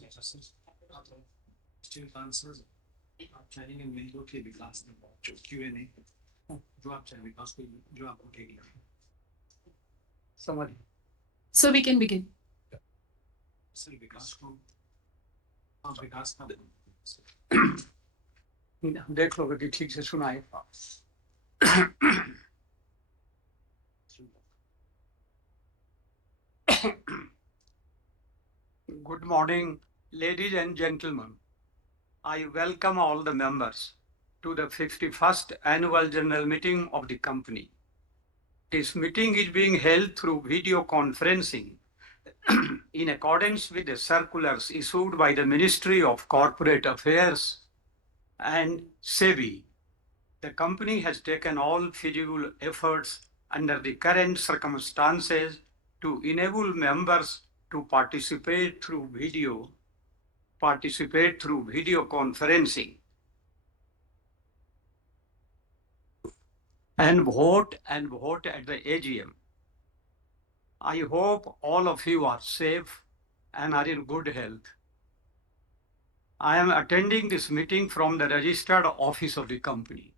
Question answer आप चाहेंगे मेलों के विकास में जो Q&A जो आप चाहे विकास को जो आप उठेगी समझ So we can begin. Sir Vikas को आप विकास का देख लो कि ठीक से सुनाए Good morning, ladies and gentlemen. I welcome all the members to the 51st Annual General Meeting of the company. This meeting is being held through video conferencing in accordance with the circulars issued by the Ministry of Corporate Affairs and SEBI. The company has taken all feasible efforts under the current circumstances to enable members to participate through video conferencing and vote at the AGM. I hope all of you are safe and are in good health. I am attending this meeting from the registered office of the company.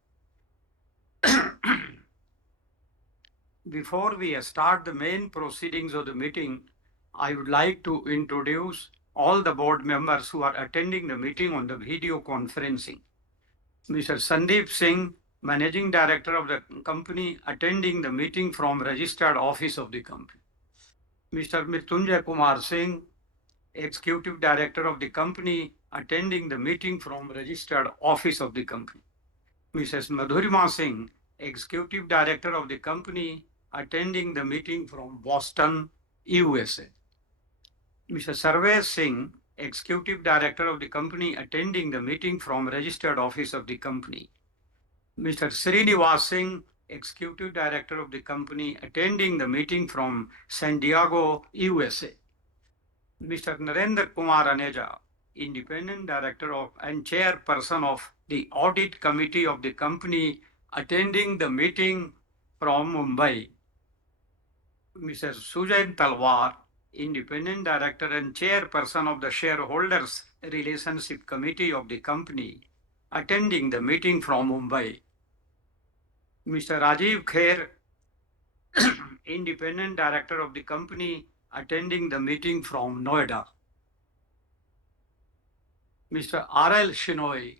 Before we start the main proceedings of the meeting, I would like to introduce all the board members who are attending the meeting on the video conferencing. Mr. Sandeep Singh, Managing Director of the company, attending the meeting from registered office of the company. Mr. Mrityunjay Kumar Singh, Executive Director of the company, attending the meeting from registered office of the company. Mrs. Madhurima Singh, Executive Director of the company, attending the meeting from Boston, USA. Mr. Sarvesh Singh, Executive Director of the company, attending the meeting from registered office of the company. Mr. Srinivas Singh, Executive Director of the company, attending the meeting from San Diego, USA. Mr. Narendra Kumar Aneja, Independent Director of and Chairperson of the Audit Committee of the company, attending the meeting from Mumbai. Mr. Sujan Talwar, Independent Director and Chairperson of the Shareholders Relationship Committee of the company, attending the meeting from Mumbai. Mr. Rajiv Kher, Independent Director of the company, attending the meeting from Noida. Mr. R.L. Shinoy,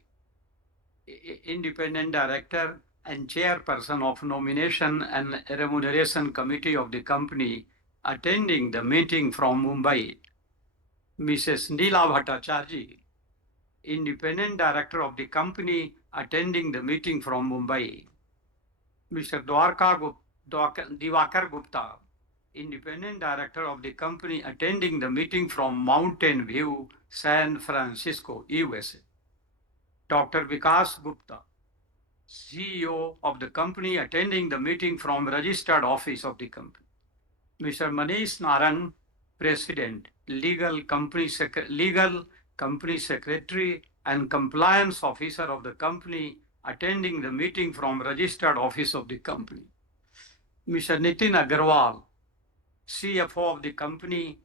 Independent Director and Chairperson of Nomination and Remuneration Committee of the company, attending the meeting from Mumbai. Mrs. Neela Bhattacharjee, Independent Director of the company, attending the meeting from Mumbai. Mr. Diwakar Gupta, Independent Director of the company, attending the meeting from Mountain View, San Francisco, USA. Dr. Vikas Gupta, CEO of the company, attending the meeting from registered office of the company. Mr. Manish Naran, President, Legal Company Secretary and Compliance Officer of the company, attending the meeting from registered office of the company. Mr. Nitin Agarwal, CFO of the company,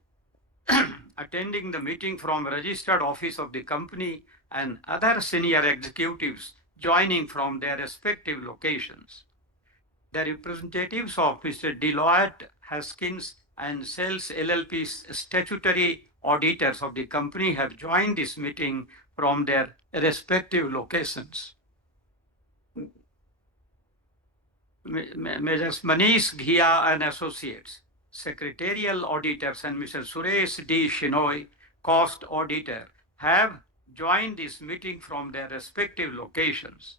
attending the meeting from registered office of the company, and other senior executives joining from their respective locations. The representatives of Mr. Deloitte Haskins and Sales LLP's statutory auditors of the company have joined this meeting from their respective locations. Messrs. Manish Ghia and Associates, Secretarial Auditors, and Mr. Suresh D. Shinoy, Cost Auditor, have joined this meeting from their respective locations.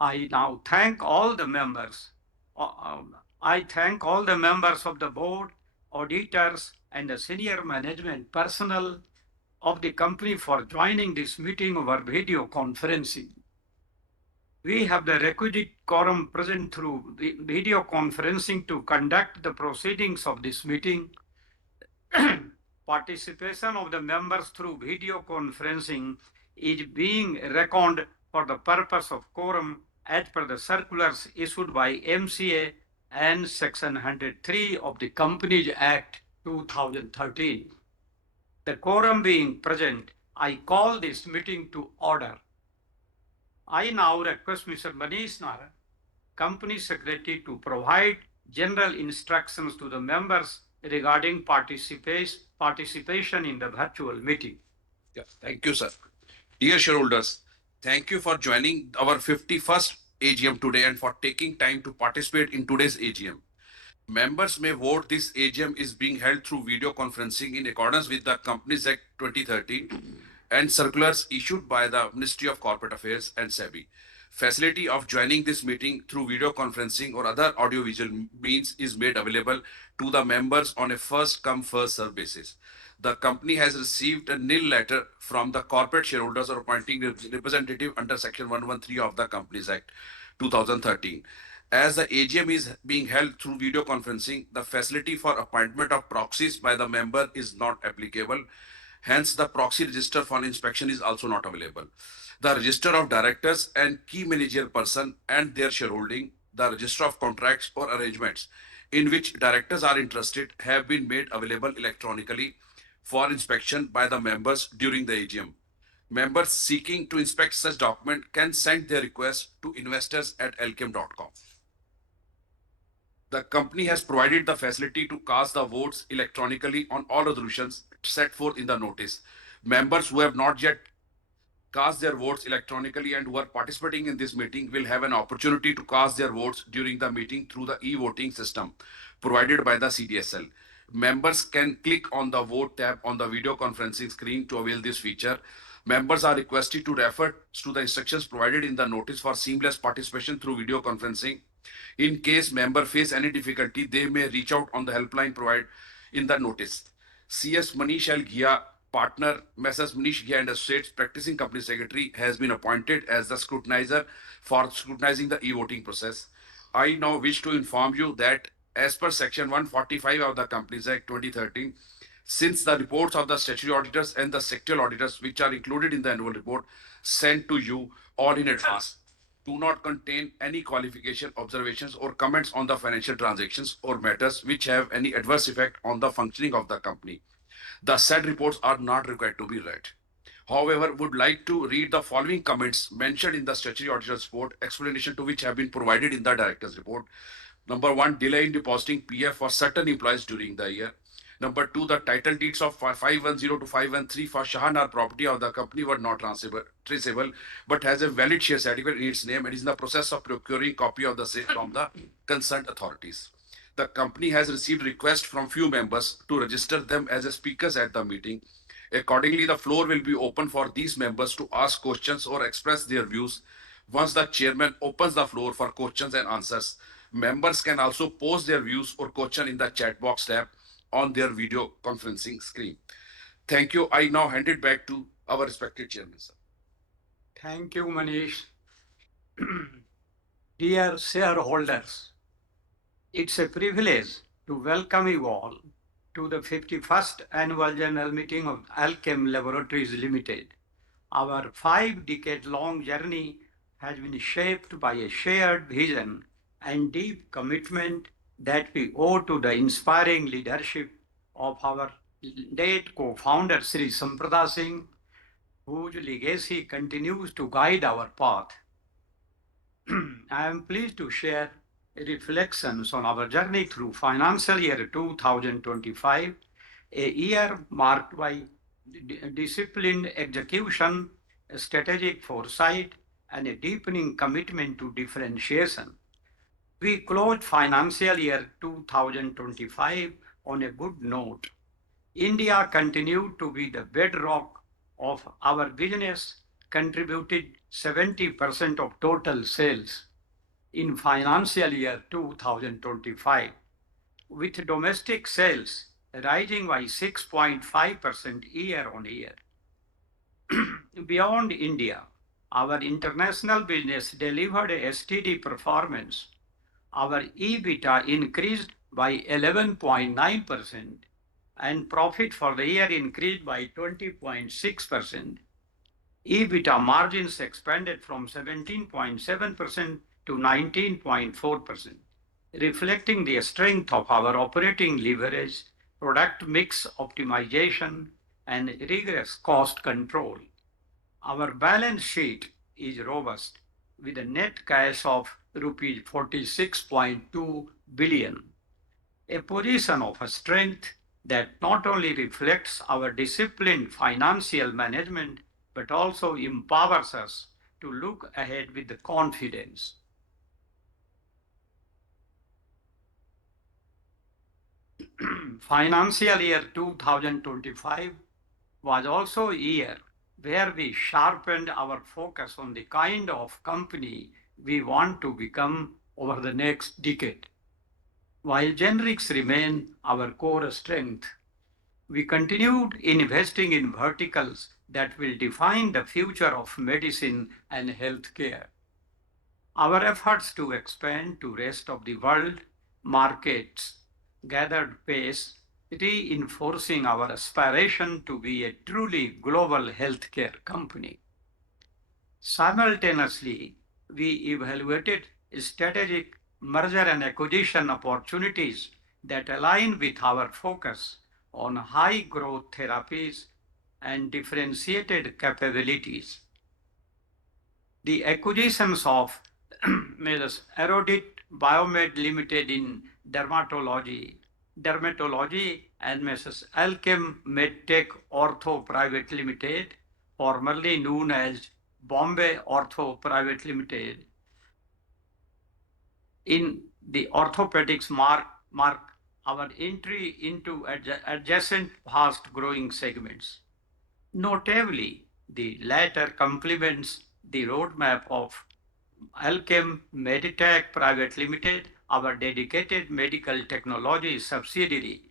I now thank all the members. I thank all the members of the board, auditors, and the senior management personnel of the company for joining this meeting over video conferencing. We have the requisite quorum present through the video conferencing to conduct the proceedings of this meeting. Participation of the members through video conferencing is being reckoned for the purpose of quorum as per the circulars issued by MCA and Section 103 of the Companies Act 2013. The quorum being present, I call this meeting to order. I now request Mr. Manish Nara, Company Secretary, to provide general instructions to the members regarding participation in the virtual meeting. Yeah, thank you, sir. Dear shareholders, thank you for joining our 51st AGM today and for taking time to participate in today's AGM. Members may vote. This AGM is being held through video conferencing in accordance with the Companies Act 2013 and circulars issued by the Ministry of Corporate Affairs and SEBI. Facility of joining this meeting through video conferencing or other audiovisual means is made available to the members on a first come first served basis. The company has received a nil letter from the corporate shareholders or appointing representative under Section 113 of the Companies Act 2013. As the AGM is being held through video conferencing, the facility for appointment of proxies by the member is not applicable. Hence, the proxy register for inspection is also not available. The register of directors and key managerial person and their shareholding, the register of contracts or arrangements in which directors are interested have been made available electronically for inspection by the members during the AGM. Members seeking to inspect such document can send their request to investors@elkem.com. The company has provided the facility to cast the votes electronically on all resolutions set forth in the notice. Members who have not yet cast their votes electronically and who are participating in this meeting will have an opportunity to cast their votes during the meeting through the e-voting system provided by the CDSL. Members can click on the vote tab on the video conferencing screen to avail this feature. Members are requested to refer to the instructions provided in the notice for seamless participation through video conferencing. In case member face any difficulty, they may reach out on the helpline provided in the notice. CS Manish L. Ghia, partner, Messrs. Manish Ghia and Associates, practicing company secretary, has been appointed as the scrutinizer for scrutinizing the e-voting process. I now wish to inform you that as per Section 145 of the Companies Act 2013, since the reports of the statutory auditors and the sectoral auditors, which are included in the annual report sent to you all in advance, do not contain any qualification, observations, or comments on the financial transactions or matters which have any adverse effect on the functioning of the company. The said reports are not required to be read. However, would like to read the following comments mentioned in the statutory auditor's report, explanation to which have been provided in the director's report. Number one, delay in depositing PF for certain employees during the year. Number two, the title deeds of 510 to 513 for Shahanar property of the company were not traceable, but has a valid share certificate in its name and is in the process of procuring copy of the same from the concerned authorities. The company has received requests from few members to register them as speakers at the meeting. Accordingly, the floor will be open for these members to ask questions or express their views. Once the chairman opens the floor for questions and answers, members can also post their views or question in the chat box tab on their video conferencing screen. Thank you. I now hand it back to our respected chairman, sir. Thank you, Manish. Dear shareholders, it's a privilege to welcome you all to the 51st Annual General Meeting of Alchem Laboratories Limited. Our 5-decade-long journey has been shaped by a shared vision and deep commitment that we owe to the inspiring leadership of our late co-founder Sri Samprada Singh, whose legacy continues to guide our path. I am pleased to share reflections on our journey through financial year 2025, a year marked by disciplined execution, strategic foresight, and a deepening commitment to differentiation. We closed financial year 2025 on a good note. India continued to be the bedrock of our business, contributed 70% of total sales in financial year 2025, with domestic sales rising by 6.5% year on year. Beyond India, our international business delivered a steady performance. Our EBITDA increased by 11.9% and profit for the year increased by 20.6%. EBITDA margins expanded from 17.7% to 19.4%, reflecting the strength of our operating leverage, product mix optimization, and rigorous cost control. Our balance sheet is robust with a net cash of rupees 46.2 billion, a position of strength that not only reflects our disciplined financial management but also empowers us to look ahead with confidence. Financial year 2025 was also a year where we sharpened our focus on the kind of company we want to become over the next decade. While generics remain our core strength, we continued investing in verticals that will define the future of medicine and healthcare. Our efforts to expand to rest of the world markets gathered pace, reinforcing our aspiration to be a truly global healthcare company. Simultaneously, we evaluated strategic merger and acquisition opportunities that align with our focus on high growth therapies and differentiated capabilities. The acquisitions of Mrs. Aerodit Biomed Limited in dermatology and Mrs. Alchem Medtech Ortho Private Limited, formerly known as Bombay Ortho Private Limited, in the orthopedics mark our entry into adjacent fast growing segments. Notably, the latter complements the roadmap of Alchem Meditech Private Limited, our dedicated medical technology subsidiary,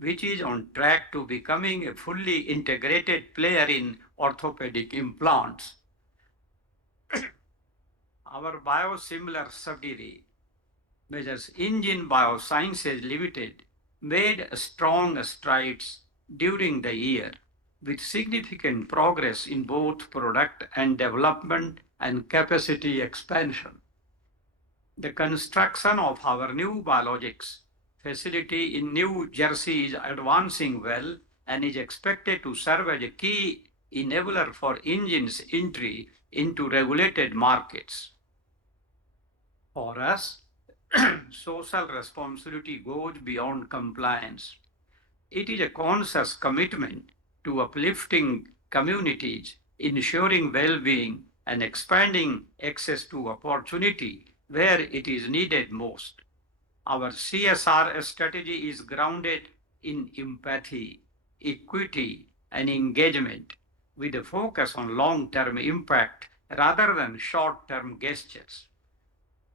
which is on track to becoming a fully integrated player in orthopedic implants. Our biosimilar subsidiary, Measures Engine Biosciences Limited, made strong strides during the year with significant progress in both product and development and capacity expansion. The construction of our new biologics facility in New Jersey is advancing well and is expected to serve as a key enabler for Engine's entry into regulated markets. For us, social responsibility goes beyond compliance. It is a conscious commitment to uplifting communities, ensuring well-being, and expanding access to opportunity where it is needed most. Our CSR strategy is grounded in empathy, equity, and engagement with a focus on long-term impact rather than short-term gestures.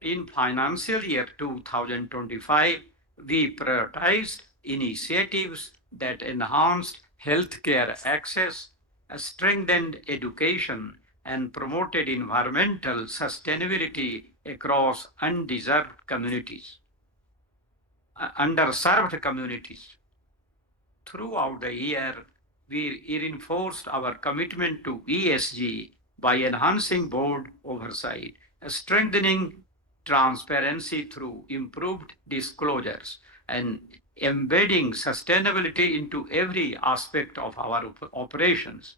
In financial year 2025, we prioritized initiatives that enhanced healthcare access, strengthened education, and promoted environmental sustainability across underserved communities. Throughout the year, we reinforced our commitment to ESG by enhancing board oversight, strengthening transparency through improved disclosures, and embedding sustainability into every aspect of our operations.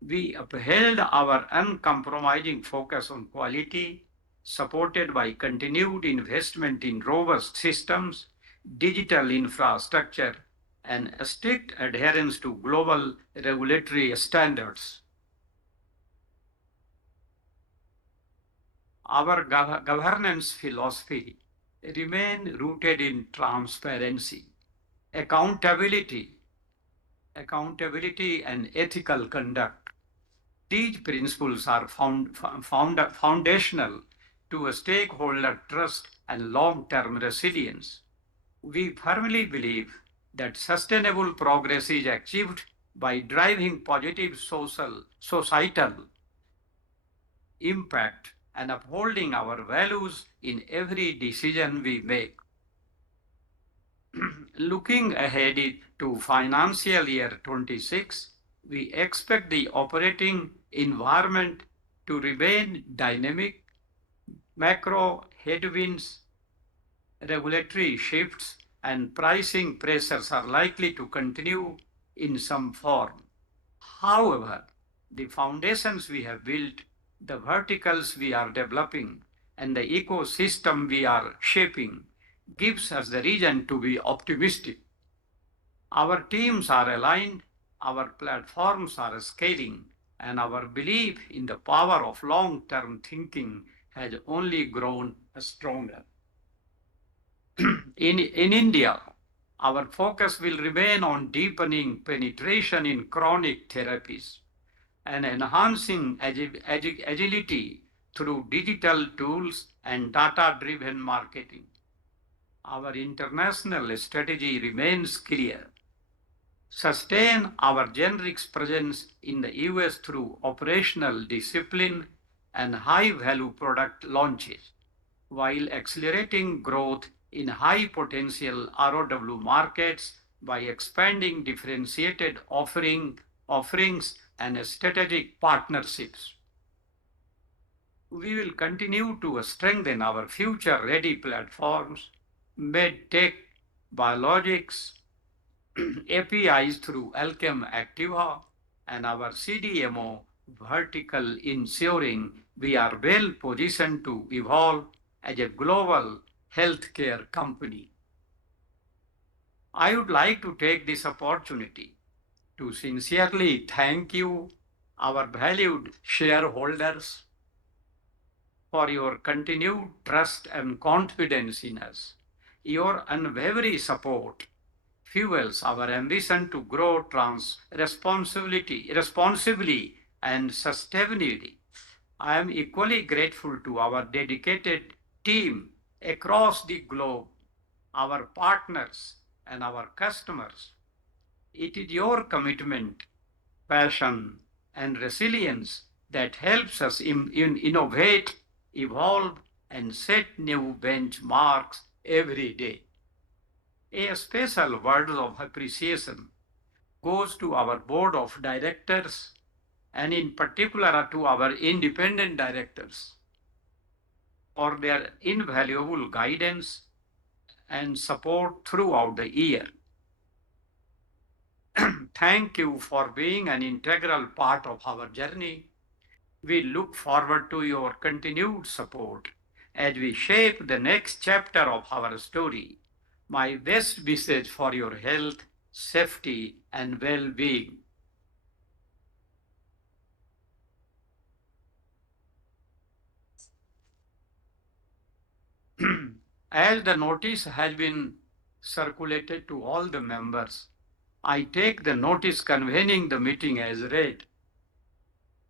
We upheld our uncompromising focus on quality, supported by continued investment in robust systems, digital infrastructure, and strict adherence to global regulatory standards. Our governance philosophy remains rooted in transparency, accountability, and ethical conduct. These principles are foundational to a stakeholder trust and long-term resilience. We firmly believe that sustainable progress is achieved by driving positive societal impact and upholding our values in every decision we make. Looking ahead to financial year 26, we expect the operating environment to remain dynamic. Macro headwinds, regulatory shifts, and pricing pressures are likely to continue, in some form. However, the foundations we have built, the verticals we are developing, and the ecosystem we are shaping gives us the reason to be optimistic. Our teams are aligned, our platforms are scaling, and our belief in the power of long-term thinking has only grown stronger. In India, our focus will remain on deepening penetration in chronic therapies and enhancing agility through digital tools and data-driven marketing. Our international strategy remains clear. Sustain our generics presence in the US through operational discipline and high-value product launches, while accelerating growth in high-potential ROW markets by expanding differentiated offerings and strategic partnerships. We will continue to strengthen our future-ready platforms, medtech, biologics, APIs through Alchem Activa, and our CDMO vertical, ensuring we are well positioned to evolve as a global healthcare company. I would like to take this opportunity to sincerely thank you, our valued shareholders, for your continued trust and confidence in us. Your unwavering support fuels our ambition to grow responsibly and sustainably. I am equally grateful to our dedicated team across the globe, our partners, and our customers. It is your commitment, passion, and resilience that helps us innovate, evolve, and set new benchmarks every day. A special word of appreciation goes to our board of directors and in particular to our independent directors for their invaluable guidance and support throughout the year. Thank you for being an integral part of our journey. We look forward to your continued support as we shape the next chapter of our story. My best wishes for your health, safety, and well-being. As the notice has been circulated to all the members, I take the notice convening the meeting as read.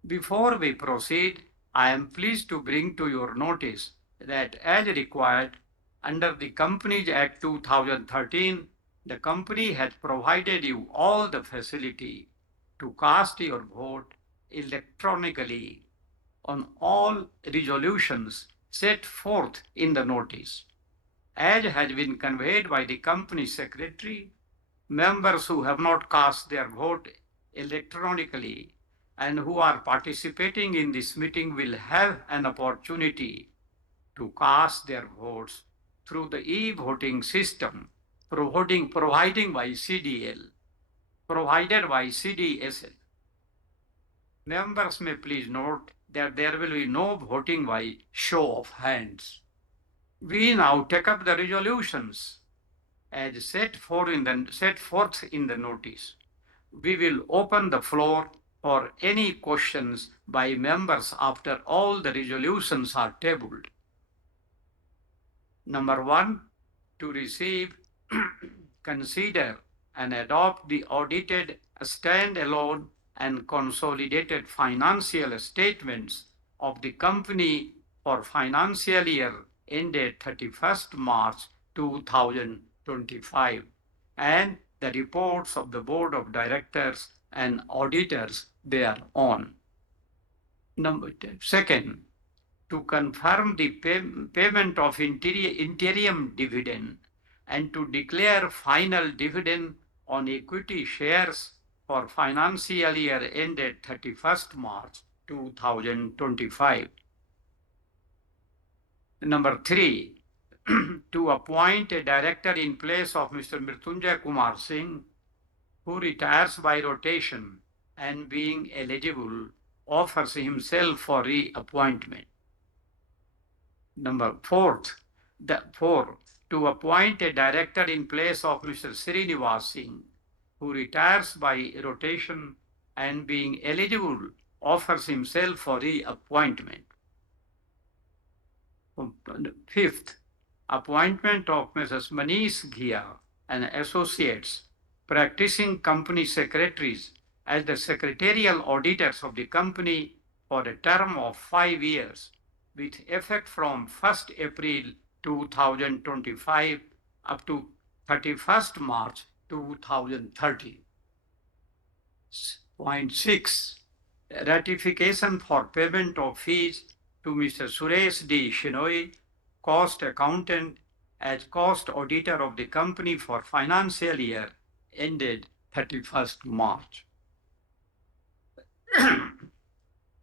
Before we proceed, I am pleased to bring to your notice that as required under the Companies Act 2013, the company has provided you all the facility to cast your vote electronically on all resolutions set forth in the notice. As has been conveyed by the company secretary, members who have not cast their vote electronically and who are participating in this meeting will have an opportunity to cast their votes through the e-voting system provided by CDSL. Members may please note that there will be no voting by show of hands. We now take up the resolutions as set forth in the notice. We will open the floor for any questions by members after all the resolutions are tabled. Number 1, to receive, consider, and adopt the audited standalone and consolidated financial statements of the company for financial year ended 31st March 2025 and the reports of the board of directors and auditors thereon. Second, to confirm the payment of interim dividend and to declare final dividend on equity shares for financial year ended 31st March 2025. Number 3, to appoint a director in place of Mr. Mrityunjay Kumar Singh who retires by rotation and being eligible offers himself for reappointment. Number fourth, to appoint a director in place of Mr. Srinivas Singh, who retires by rotation and being eligible offers himself for reappointment. Fifth, appointment of Mrs. Manish Ghia and associates, practicing company secretaries, as the secretarial auditors of the company for a term of 5 years with effect from 1st April 2025 up to 31st March 2030. Point 6. Ratification for payment of fees to Mr. Suresh D. Shinoy, cost accountant, as cost auditor of the company for financial year ended 31st March.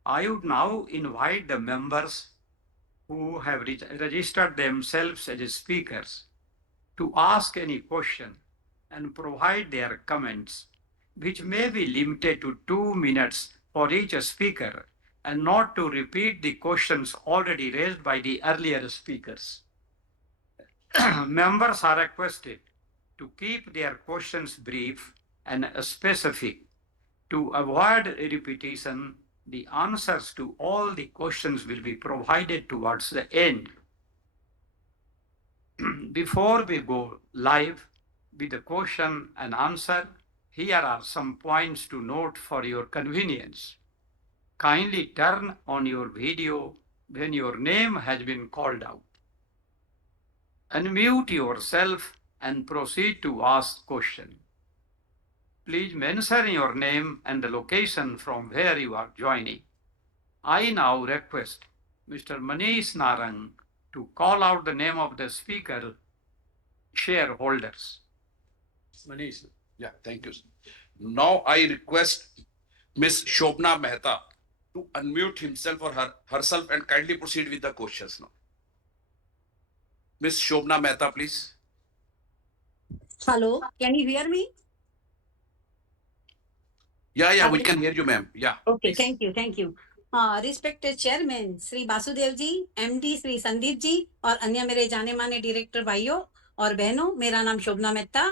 I would now invite the members who have registered themselves as speakers to ask any question and provide their comments, which may be limited to 2 minutes for each speaker and not to repeat the questions already raised by the earlier speakers. Members are requested to keep their questions brief and specific. To avoid repetition, the answers to all the questions will be provided towards the end. Before we go live with the question and answer, here are some points to note for your convenience. Kindly turn on your video when your name has been called out. Unmute yourself and proceed to ask question. Please mention your name and the location from where you are joining. I now request Mr. Manish Narang to call out the name of the speaker shareholders. Manish. Yeah, thank you. Now I request Ms. Shobna Mehta to unmute himself or herself and kindly proceed with the questions now. Ms. Shobna Mehta, please. Hello, can you hear me? Yeah, we can hear you, ma'am. Yeah. Okay, please. thank you. Respected Chairman Shri Vasudev ji, MD Shri Sandeep ji और अन्य मेरे जाने माने director भाइयों और बहनों, मेरा नाम शोभना मेहता,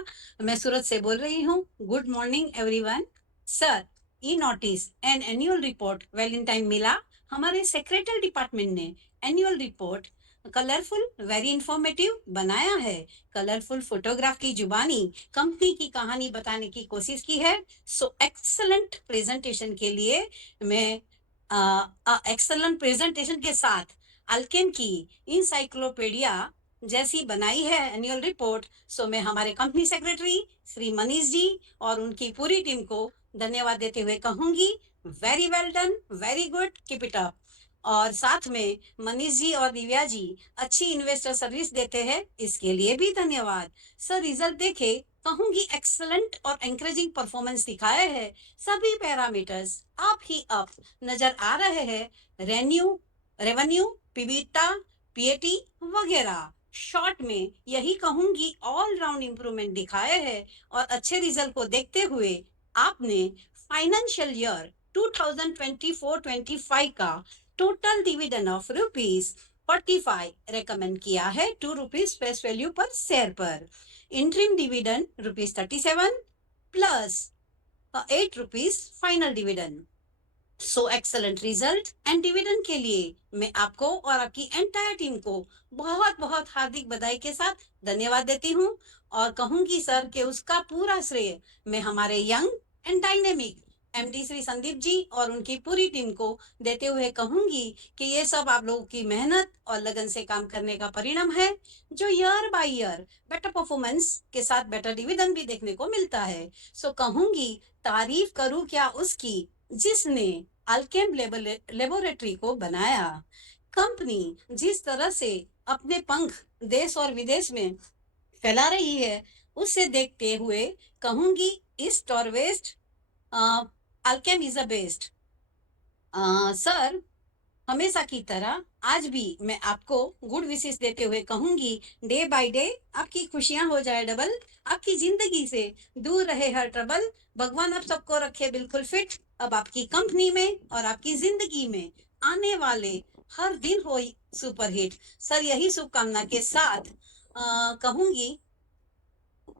मैं सूरत से बोल रही हूँ. Good morning everyone. Sir, E notice and annual report well in time मिला. हमारे सेक्रेटरी डिपार्टमेंट ने annual report colourful, very informative बनाया है. कलरफुल फोटोग्राफ की जुबानी कंपनी की कहानी बताने की कोशिश की है. सो एक्सलेंट प्रेजेंटेशन के लिए मैं एक्सलेंट प्रेजेंटेशन के साथ अल्केम की इंसाइक्लोपीडिया जैसी बनाई है एनुअल रिपोर्ट. सो मैं हमारे कंपनी सेक्रेटरी श्री मनीष जी और उनकी पूरी टीम को धन्यवाद देते हुए कहूंगी, very well done, very good, keep it up. और साथ में मनीष जी और दिव्या जी अच्छी इन्वेस्टर सर्विस देते हैं, इसके लिए भी धन्यवाद. सर, रिजल्ट देखे कहूंगी एक्सलेंट और एंकरेजिंग परफॉर्मेंस दिखाए हैं. सभी पैरामीटर्स अप ही अप नजर आ रहे हैं. रेवेन्यू, पीबीटा, पीएटी वगैरह. शॉर्ट में यही कहूंगी ऑल राउंड इंप्रूवमेंट दिखाए हैं. और अच्छे रिजल्ट को देखते हुए आपने फाइनेंशियल ईयर 2024-25 का टोटल डिविडेंड ऑफ ₹45 रेकमेंड किया है, ₹2 फेस वैल्यू पर शेयर पर. Interim dividend ₹37 plus ₹8 final dividend. So excellent result and dividend के लिए मैं आपको और आपकी एंटायर टीम को बहुत बहुत हार्दिक बधाई के साथ धन्यवाद देती हूं. और कहूंगी सर कि उसका पूरा श्रेय मैं हमारे young and dynamic MD Shri Sandeep ji और उनकी पूरी टीम को देते हुए कहूंगी कि ये सब आप लोगों की मेहनत और लगन से काम करने का परिणाम है, जो year by year better performance के साथ बेटर डिविडेंड भी देखने को मिलता है. सो कहूंगी, तारीफ करूं क्या उसकी जिसने अल्केम लेबोरेटरी को बनाया. कंपनी जिस तरह से अपने पंख देश और विदेश में फैला रही है, उससे देखते हुए कहूंगी ईस्ट और waste Alchem is the best. Sir, हमेशा की तरह आज भी मैं आपको गुड विशेष देते हुए कहूंगी, डे बाय डे आपकी खुशियां हो जाए डबल, आपकी जिंदगी से दूर रहे हर ट्रबल, भगवान आप सबको रखे बिल्कुल फिट, अब आपकी कंपनी में और आपकी जिंदगी में आने वाले हर दिन हो सुपरहिट। सर यही शुभकामना के साथ कहूंगी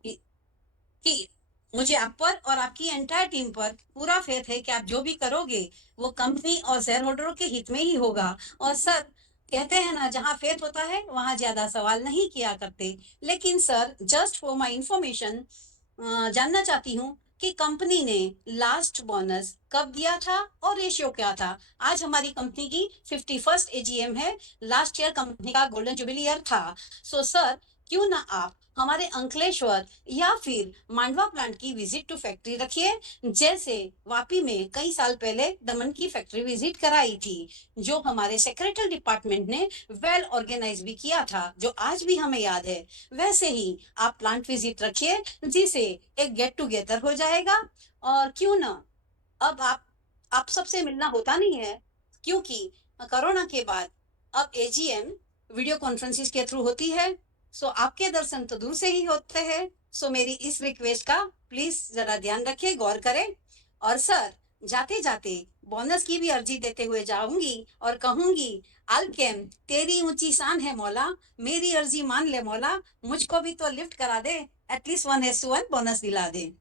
कि मुझे आप पर और आपकी एंटायर टीम पर पूरा फेथ है कि आप जो भी करोगे वो कंपनी और शेयर होल्डरों के हित में ही होगा। और सर कहते हैं ना, जहां फेथ होता है वहां ज्यादा सवाल नहीं किया करते। लेकिन sir just for my information जानना चाहती हूँ कि कंपनी ने लास्ट बोनस कब दिया था और रेशियो क्या था। आज हमारी कंपनी की 51st एजीएम है, लास्ट ईयर कंपनी का गोल्डन जुबिली ईयर था। सो सर क्यों ना आप हमारे अंकलेश्वर या फिर मांडवा प्लांट की विजिट टू फैक्ट्री रखिए, जैसे वापी में कई साल पहले दमन की फैक्ट्री विजिट कराई थी, जो हमारे सेक्रेटरी डिपार्टमेंट ने वेल ऑर्गेनाइज भी किया था, जो आज भी हमें याद है। वैसे ही आप प्लांट विजिट रखिए, जिसे एक गेट टुगेदर हो जाएगा। और क्यों ना अब आप सबसे मिलना होता नहीं है, क्योंकि कोरोना के बाद अब एजीएम वीडियो कॉन्फ्रेंसिस के थ्रू होती है। सो आपके दर्शन तो दूर से ही होते हैं। सो मेरी इस रिक्वेस्ट का प्लीज जरा ध्यान रखिए, गौर करें। और सर जाते जाते बोनस की भी अर्जी देते हुए जाऊंगी और कहूंगी, अल्केम तेरी ऊंची शान है मौला, मेरी अर्जी मान ले मौला, मुझको भी तो लिफ्ट करा दे, एटलीस्ट 1:1 बोनस दिला दे।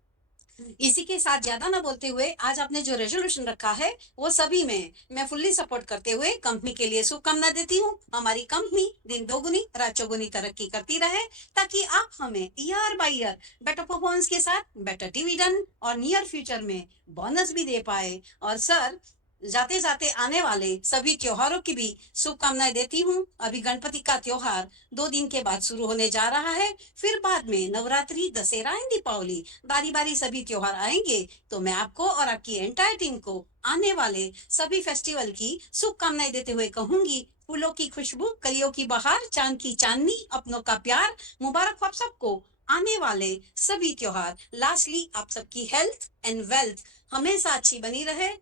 इसी के साथ ज्यादा ना बोलते हुए, आज आपने जो रेजोल्यूशन रखा है वो सभी में मैं फुल्ली सपोर्ट करते हुए कंपनी के लिए शुभकामना देती हूँ। हमारी कंपनी दिन दोगुनी रात चौगुनी तरक्की करती रहे, ताकि आप हमें year by year better performance के साथ बेटर डिविडेंड और नियर फ्यूचर में बोनस भी दे पाए। और सर जाते जाते आने वाले सभी त्योहारों की भी शुभकामनाएं देती हूँ। अभी गणपति का त्योहार 2 दिन के बाद शुरू होने जा रहा है, फिर बाद में नवरात्रि, दशहरा एंड दीपावली, बारी बारी सभी त्योहार आएंगे। तो मैं आपको और आपकी एंटायर टीम को आने वाले सभी फेस्टिवल की शुभकामनाएं देते हुए कहूंगी, फूलों की खुशबू, कलियों की बहार, चांद की चांदनी, अपनों का प्यार, मुबारक हो आप सबको आने वाले सभी त्योहार। लास्टली आप सबकी हेल्थ एंड वेल्थ हमेशा अच्छी बनी रहे,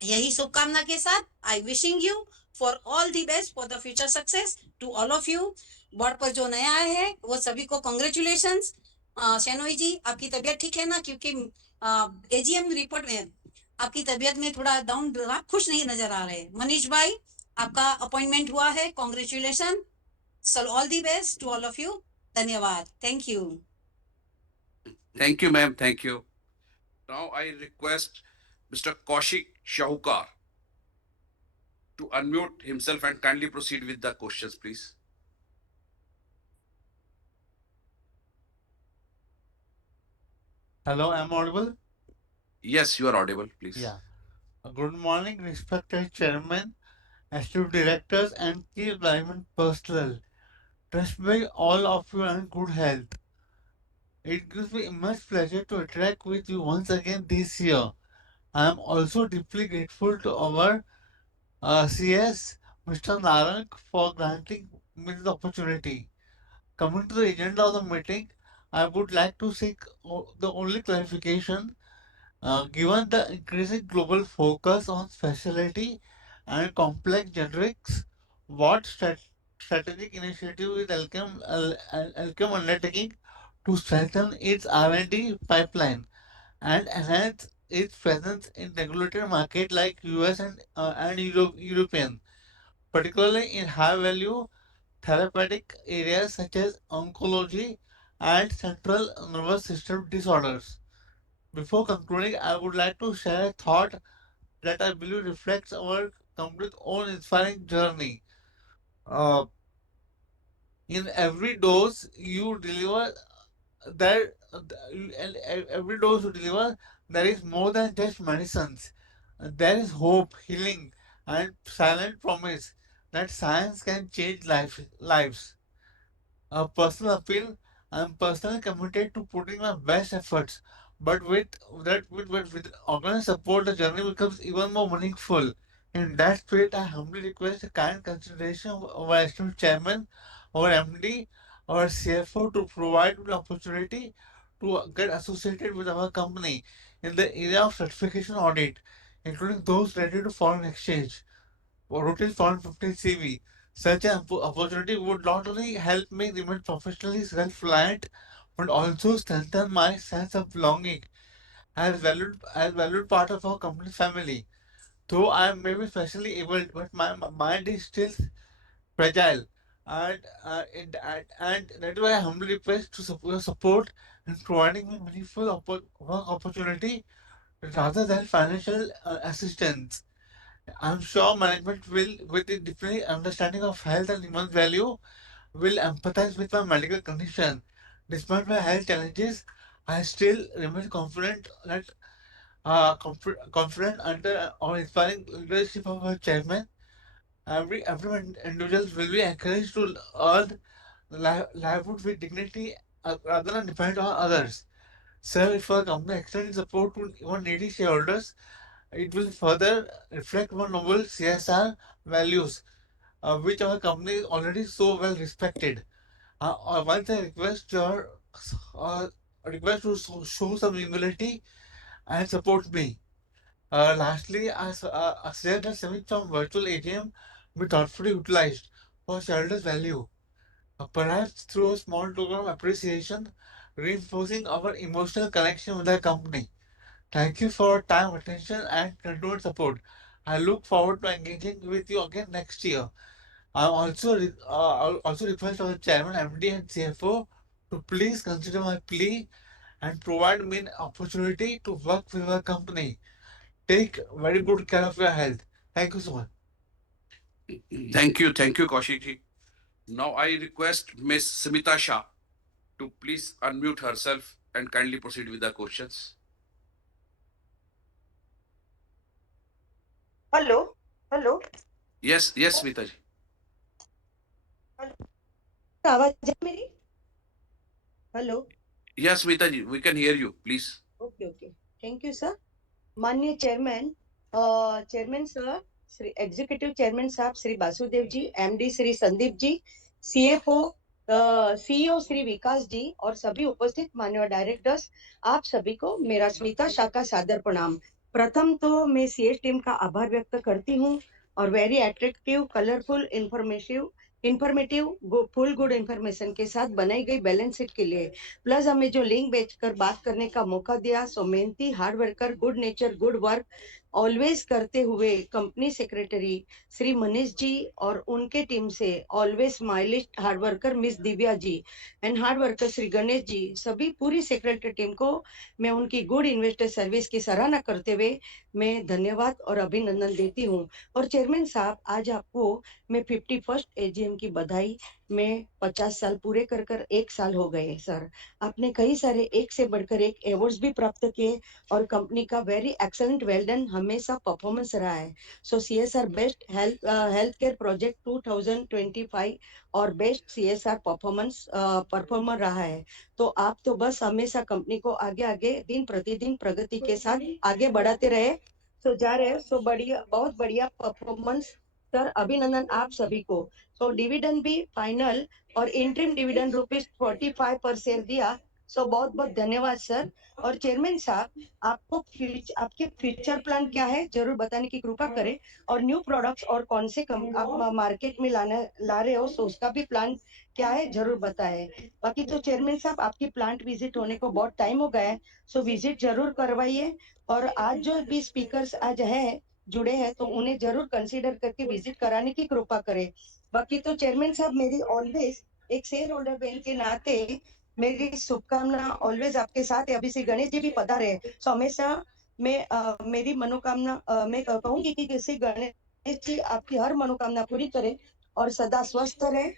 यही शुभकामना के साथ I wishing you for all the best for the future success to all of you. Board पर जो नया आए हैं वो सभी को कॉन्ग्रेचुलेशन। शेनोई जी आपकी तबीयत ठीक है ना, क्योंकि एजीएम रिपोर्ट में आपकी तबीयत में थोड़ा डाउन, आप खुश नहीं नजर आ रहे। मनीष भाई आपका अपॉइंटमेंट हुआ है, congratulation. So all the best to all of you. धन्यवाद, thank you. Thank you, ma'am. Thank you. Now I request Mr. Kaushik Shahukar to unmute himself and kindly proceed with the questions, please. Hello, am I audible? Yes, you are audible, please. Yeah. Good morning, respected chairman, esteemed directors, and key employment personnel. Trust me, all of you are in good health. It gives me immense pleasure to interact with you once again this year. I am also deeply grateful to our CS, Mr. Narang, for granting me the opportunity. Coming to the agenda of the meeting, I would like to seek the only clarification. Given the increasing global focus on specialty and complex generics, what strategic initiative is Alchem undertaking to strengthen its R&D pipeline and enhance its presence in regulated markets like US and European, particularly in high-value therapeutic areas such as oncology and central nervous system disorders? Before concluding, I would like to share a thought that I believe reflects our company's own inspiring journey. Uh, in every dose you deliver, there and every dose you deliver, there is more than just medicines. There is hope, healing, and silent promise that science can change lives. A personal appeal. I'm personally committed to putting my best efforts, but with organized support, the journey becomes even more meaningful. In that spirit, I humbly request a kind consideration of our esteemed chairman, our MD, our CFO to provide the opportunity to get associated with our company in the area of certification audit, including those related to foreign exchange. rupees 450 CV. Such an opportunity would not only help me remain professionally self-reliant, but also strengthen my sense of belonging as valued part of our company family. Though I may be specially able, but my mind is still fragile, and that is why I humbly request to your support in providing me meaningful work opportunity rather than financial assistance. I'm sure management will, with the different understanding of health and human value, will empathize with my medical condition. Despite my health challenges, I still remain confident under our inspiring leadership of our chairman. Every individual will be encouraged to earn livelihood with dignity rather than depend on others. Sir, if our company extends support to even needy shareholders, it will further reflect our noble CSR values, which our company is already so well respected. Once I uh, request to show some humility and support me. Lastly, I said that saving from virtual AGM be thoughtfully utilized for shareholders' value, perhaps through a small token of appreciation, reinforcing our emotional connection with the company. Thank you for your time, attention, and continued support. I look forward to engaging with you again next year. I'll also request our chairman, MD, and CFO to please consider my plea and provide me an opportunity to work with our company. Take very good care of your health. Thank you so much. Thank you, Kaushik ji. Now I request Miss Smita Shah to please unmute herself and kindly proceed with the questions. Hello hello Yes, Smita ji. आवाज है मेरी hello Yes, Smita ji, we can hear you. Please. Okay okay thank you sir माननीय chairman chairman sir Shri executive chairman साहब Shri Vasudev ji MD Shri Sandeep ji CFO CEO Shri Vikas ji और सभी उपस्थित माननीय directors आप सभी को मेरा स्मिता शाह का सादर प्रणाम। प्रथम तो मैं सीएस टीम का आभार व्यक्त करती हूँ और very attractive colourful informative full good information के साथ बनाई गई बैलेंस शीट के लिए प्लस हमें जो लिंक बेचकर बात करने का मौका दिया। सो मेहनती hard worker good nature good work always करते हुए कंपनी सेक्रेटरी श्री मनीष जी और उनके टीम से always smilish hard worker miss Divya ji and hard worker Shri Ganesh ji सभी पूरी सेक्रेटरी टीम को मैं उनकी गुड इन्वेस्टर सर्विस की सराहना करते हुए मैं धन्यवाद और अभिनंदन देती हूँ। और चेयरमैन साहब आज आपको मैं 51st एजीएम की बधाई। मैं 50 साल पूरे कर कर 1 साल हो गए सर। आपने कई सारे एक से बढ़कर एक अवार्ड्स भी प्राप्त किए और कंपनी का वेरी एक्सेलेंट वेल डन हमेशा परफॉर्मेंस रहा है। So CSR best health care project 2025 और बेस्ट सीएसआर परफॉर्मर रहा है। तो आप तो बस हमेशा कंपनी को आगे आगे दिन प्रतिदिन प्रगति के साथ आगे बढ़ाते रहे। सो जा रहे सो बढ़िया बहुत बढ़िया परफॉर्मेंस सर अभिनंदन आप सभी को। सो डिविडेंड भी फाइनल और इंटरिम डिविडेंड ₹45 पर शेयर दिया। सो बहुत बहुत धन्यवाद सर। और चेयरमैन साहब आपके फ्यूचर प्लान क्या है जरूर बताने की कृपा करें और न्यू प्रोडक्ट्स और कौन से आप मार्केट में ला रहे हो सो उसका भी प्लान क्या है जरूर बताएं। बाकी तो चेयरमैन साहब आपकी प्लांट विजिट होने को बहुत टाइम हो गया है सो विजिट जरूर करवाइए और आज जो भी स्पीकर्स आज है जुड़े हैं तो उन्हें जरूर कंसीडर करके विजिट कराने की कृपा करें। बाकी तो चेयरमैन साहब मेरी ऑलवेज एक शेयर होल्डर बहन के नाते मेरी शुभकामना ऑलवेज आपके साथ है। अभी श्री गणेश जी भी पधारे हैं सो हमेशा मेरी मनोकामना मैं कहूंगी कि किसी गणेश जी आपकी हर मनोकामना पूरी करें और सदा स्वस्थ रहे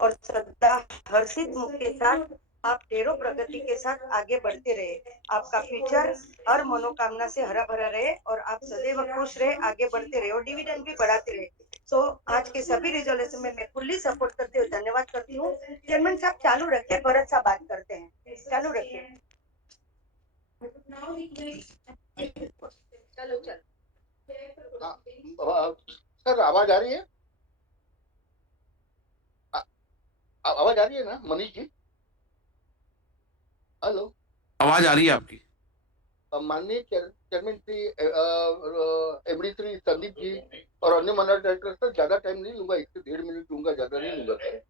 और सदा हर्षित मुख के साथ आप ढेरों प्रगति के साथ आगे बढ़ते रहे। आपका फ्यूचर हर मनोकामना से हरा भरा रहे और आप सदैव खुश रहे आगे बढ़ते रहे और डिविडेंड भी बढ़ाते रहे। सो आज के सभी रिजोल्यूशन में मैं फुल्ली सपोर्ट करते हुए धन्यवाद करती हूँ। चेयरमैन साहब चालू रखिए भरत साहब बात करते हैं चालू रखिए। चलो चलो सर आवाज आ रही है आवाज आ रही है ना मनीष जी हेलो आवाज आ रही है आपकी। माननीय चेयरमैन श्री एमडी श्री संदीप जी और अन्य मंडल डायरेक्टर सर, ज्यादा टाइम नहीं लूंगा, 1 से 1.5 मिनट लूंगा, ज्यादा नहीं लूंगा सर।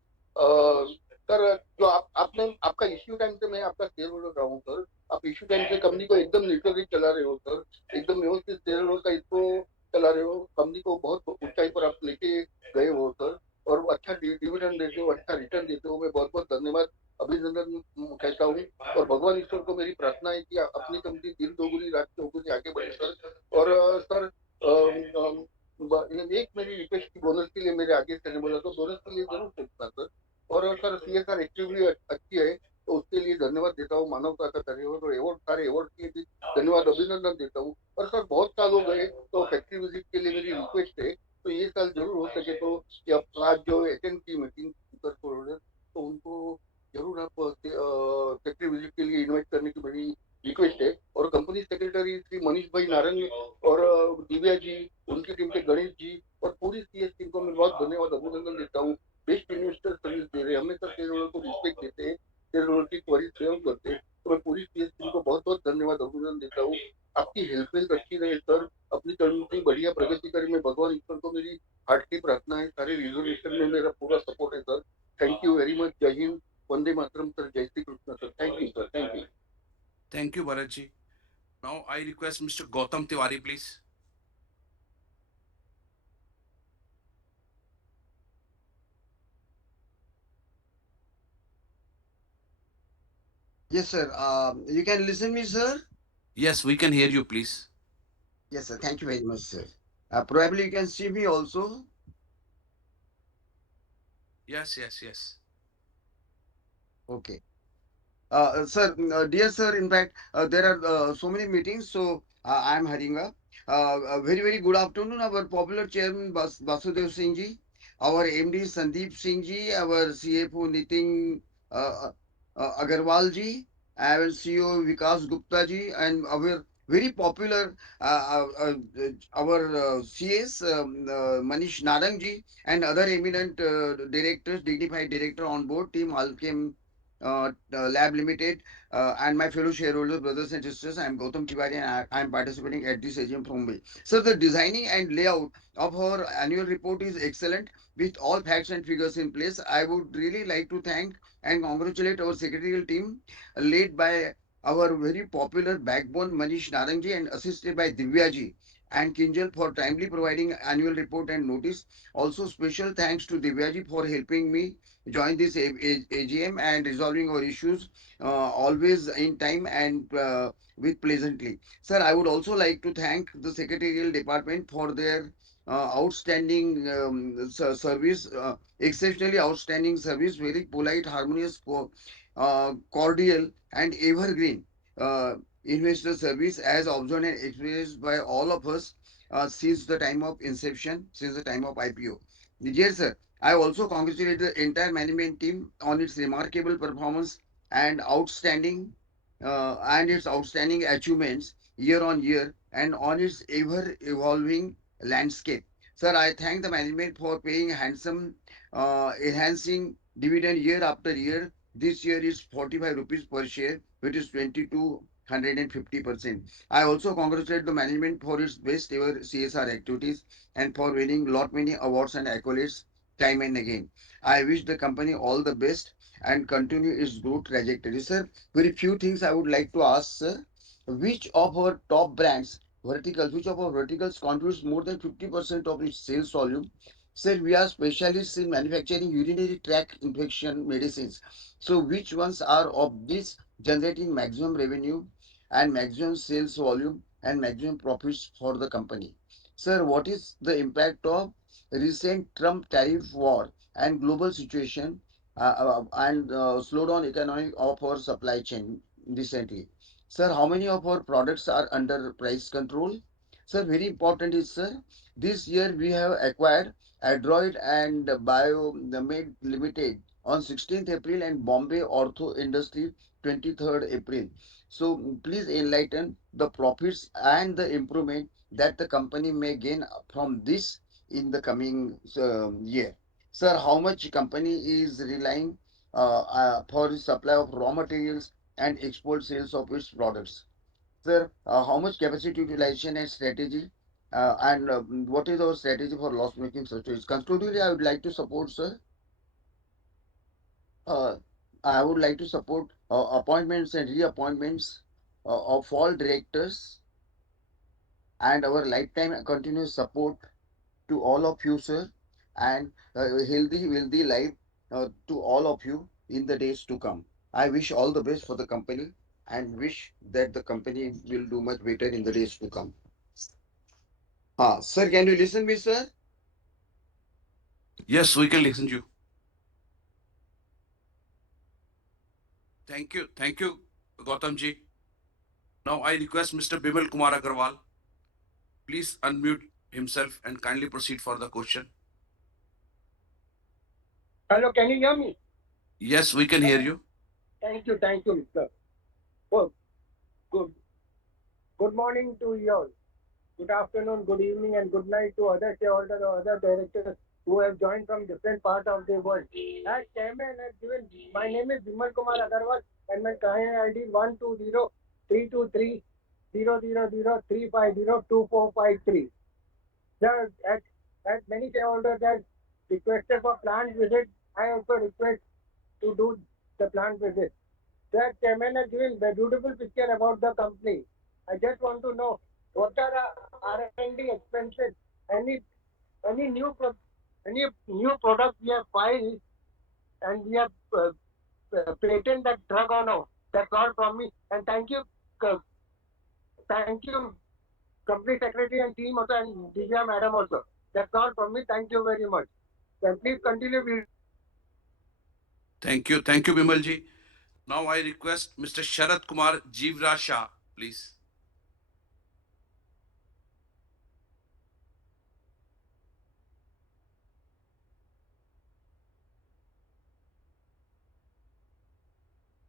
सर, जो आपने आपका इश्यू टाइम से मैं आपका शेयर होल्डर रहा हूँ सर। आप इश्यू टाइम से कंपनी को एकदम लिटरली चला रहे हो सर, एकदम व्यवस्थित शेयर होल्डर का इसको चला रहे हो, कंपनी को बहुत ऊंचाई पर आप लेके गए हो सर, और अच्छा डिविडेंड देते हो, अच्छा रिटर्न देते हो। मैं बहुत बहुत धन्यवाद, अभिनंदन कहता हूँ। और भगवान ईश्वर को मेरी प्रार्थना है कि अपनी कंपनी दिन दोगुनी रात चौगुनी आगे बढ़े सर। और सर, एक मेरी रिक्वेस्ट की, बोनस के लिए मेरे आगे से बोला, तो बोनस के लिए जरूर सोचना सर। और सर, सीएसआर एक्टिविटी अच्छी है, तो उसके लिए धन्यवाद देता हूँ, मानवता का धन्यवाद, और अवार्ड, सारे अवार्ड के लिए भी धन्यवाद, अभिनंदन देता हूँ। और सर, बहुत साल हो गए, तो फैक्ट्री विजिट के लिए मेरी रिक्वेस्ट है, तो ये साल जरूर हो सके तो, या आज जो अटेंड की मीटिंग तो उनको जरूर आप फैक्ट्री विजिट के लिए इनवाइट करने की मेरी रिक्वेस्ट है। और कंपनी सेक्रेटरी श्री मनीष भाई नारंग और दिव्या जी, उनकी टीम के गणेश जी और पूरी सीएस टीम को मैं बहुत धन्यवाद, अभिनंदन देता हूँ। बेस्ट इन्वेस्टर सर्विस दे रहे हैं, हमेशा शेयर होल्डर को रिस्पेक्ट देते हैं, शेयर होल्डर की क्वारी सेव करते हैं, तो मैं पूरी सीएस टीम को बहुत बहुत धन्यवाद, अभिनंदन देता हूँ। आपकी हेल्थ अच्छी रहे सर, अपनी कंपनी बढ़िया प्रगति करे, मैं भगवान ईश्वर को मेरी हार्ट की प्रार्थना है। सारे रिजोल्यूशन में मेरा पूरा सपोर्ट है sir. Thank you very much. जय हिंद, वंदे मातरम सर, जय Shri Krishna sir. Thank you sir, thank you. Thank you, Bharat ji. Now I request Mr. Gautam Tiwari, please. Yes, sir. You can listen me, sir. Yes, we can hear you, please. Yes, sir. Thank you very much, sir. Probably you can see me also. Yes, yes, yes. Okay. Sir, dear sir, in fact, there are so many meetings, so I am hurrying up. Very, very good afternoon, our popular chairman Basudev Singh ji, our MD Sandeep Singh ji, our CFO Nitin uh, Agarwal ji, our CEO Vikas Gupta ji, and our very popular our CS Manish Narang ji, and other eminent directors, dignified director on board, team Alchem Lab Limited, and my fellow shareholders, brothers and sisters. I am Gautam Tiwari and I am participating at this AGM from Mumbai. So the designing and layout of our annual report is excellent with all facts and figures in place. I would really like to thank and congratulate our secretarial team led by our very popular backbone Manish Narangji and assisted by Divyaji and Kinjal for timely providing annual report and notice. Also special thanks to Divyaji for helping me join this AGM and resolving our issues always in time and with pleasantly. Sir, I would also like to thank the secretarial department for their outstanding service, exceptionally outstanding service, very polite, harmonious, cordial, and evergreen investor service as observed and experienced by all of us since the time of inception, since the time of IPO. Yes, sir. I also congratulate the entire management team on its remarkable performance and its outstanding achievements year on year and on its ever evolving landscape. Sir, I thank the management for paying handsome, enhancing dividend year after year. This year is 45 rupees per share, which is 2250%. I also congratulate the management for its best ever CSR activities and for winning lot many awards and accolades time and again. I wish the company all the best and continue its growth trajectory. Sir, very few things I would like to ask, sir. Which of our top brands, which of our verticals contributes more than 50% of its sales volume? Sir, we are specialists in manufacturing urinary tract infection medicines. So, which ones are of this generating maximum revenue and maximum sales volume and maximum profits for the company? Sir, what is the impact of recent Trump tariff war and global situation and slowdown economic of our supply chain recently? Sir, how many of our products are under price control? Sir, very important is, sir, this year we have acquired Adroid and Biomed Limited on 16th April and Bombay Ortho Industry 23rd April. So please enlighten the profits and the improvement that the company may gain from this in the coming year. Sir, how much company is relying for the supply of raw materials and export sales of its products? Sir, how much capacity utilization and strategy, and what is our strategy for loss-making situations? Conclusively, I would like to support, sir. Uh, I would like to support appointments and reappointments of all directors and our lifetime continuous support to all of you, sir, and healthy, wealthy life to all of you in the days to come. I wish all the best for the company and wish that the company will do much better in the days to come. Sir, can you listen me, sir? Yes, we can listen to you. Thank you, Gautam ji. Now I request Mr. Bimal Kumar Agarwal. Please unmute himself and kindly proceed for the question. Hello, can you hear me? Yes, we can hear you. Thank you, Mr. Oh, good. Good morning to you all. Good afternoon, good evening, and good night to other shareholders or other directors who have joined from different parts of the world. As chairman has given, my name is Bimal Kumar Agarwal, and my client ID 120-323-000-350-2453. Sir, as many shareholders have requested for plant visit, I also request to do the plant visit. The chairman has given the beautiful picture about the company. I just want to know what are our R&D expenses, any any new any new product we have filed and we have patent that drug or no. That's all from me. And thank you, company secretary and team also, and Divya madam also. That's all from me. Thank you very much. Then please continue. Thank you, Bimal ji. Now I request Mr. Sharat Kumar Jivra Shah, please.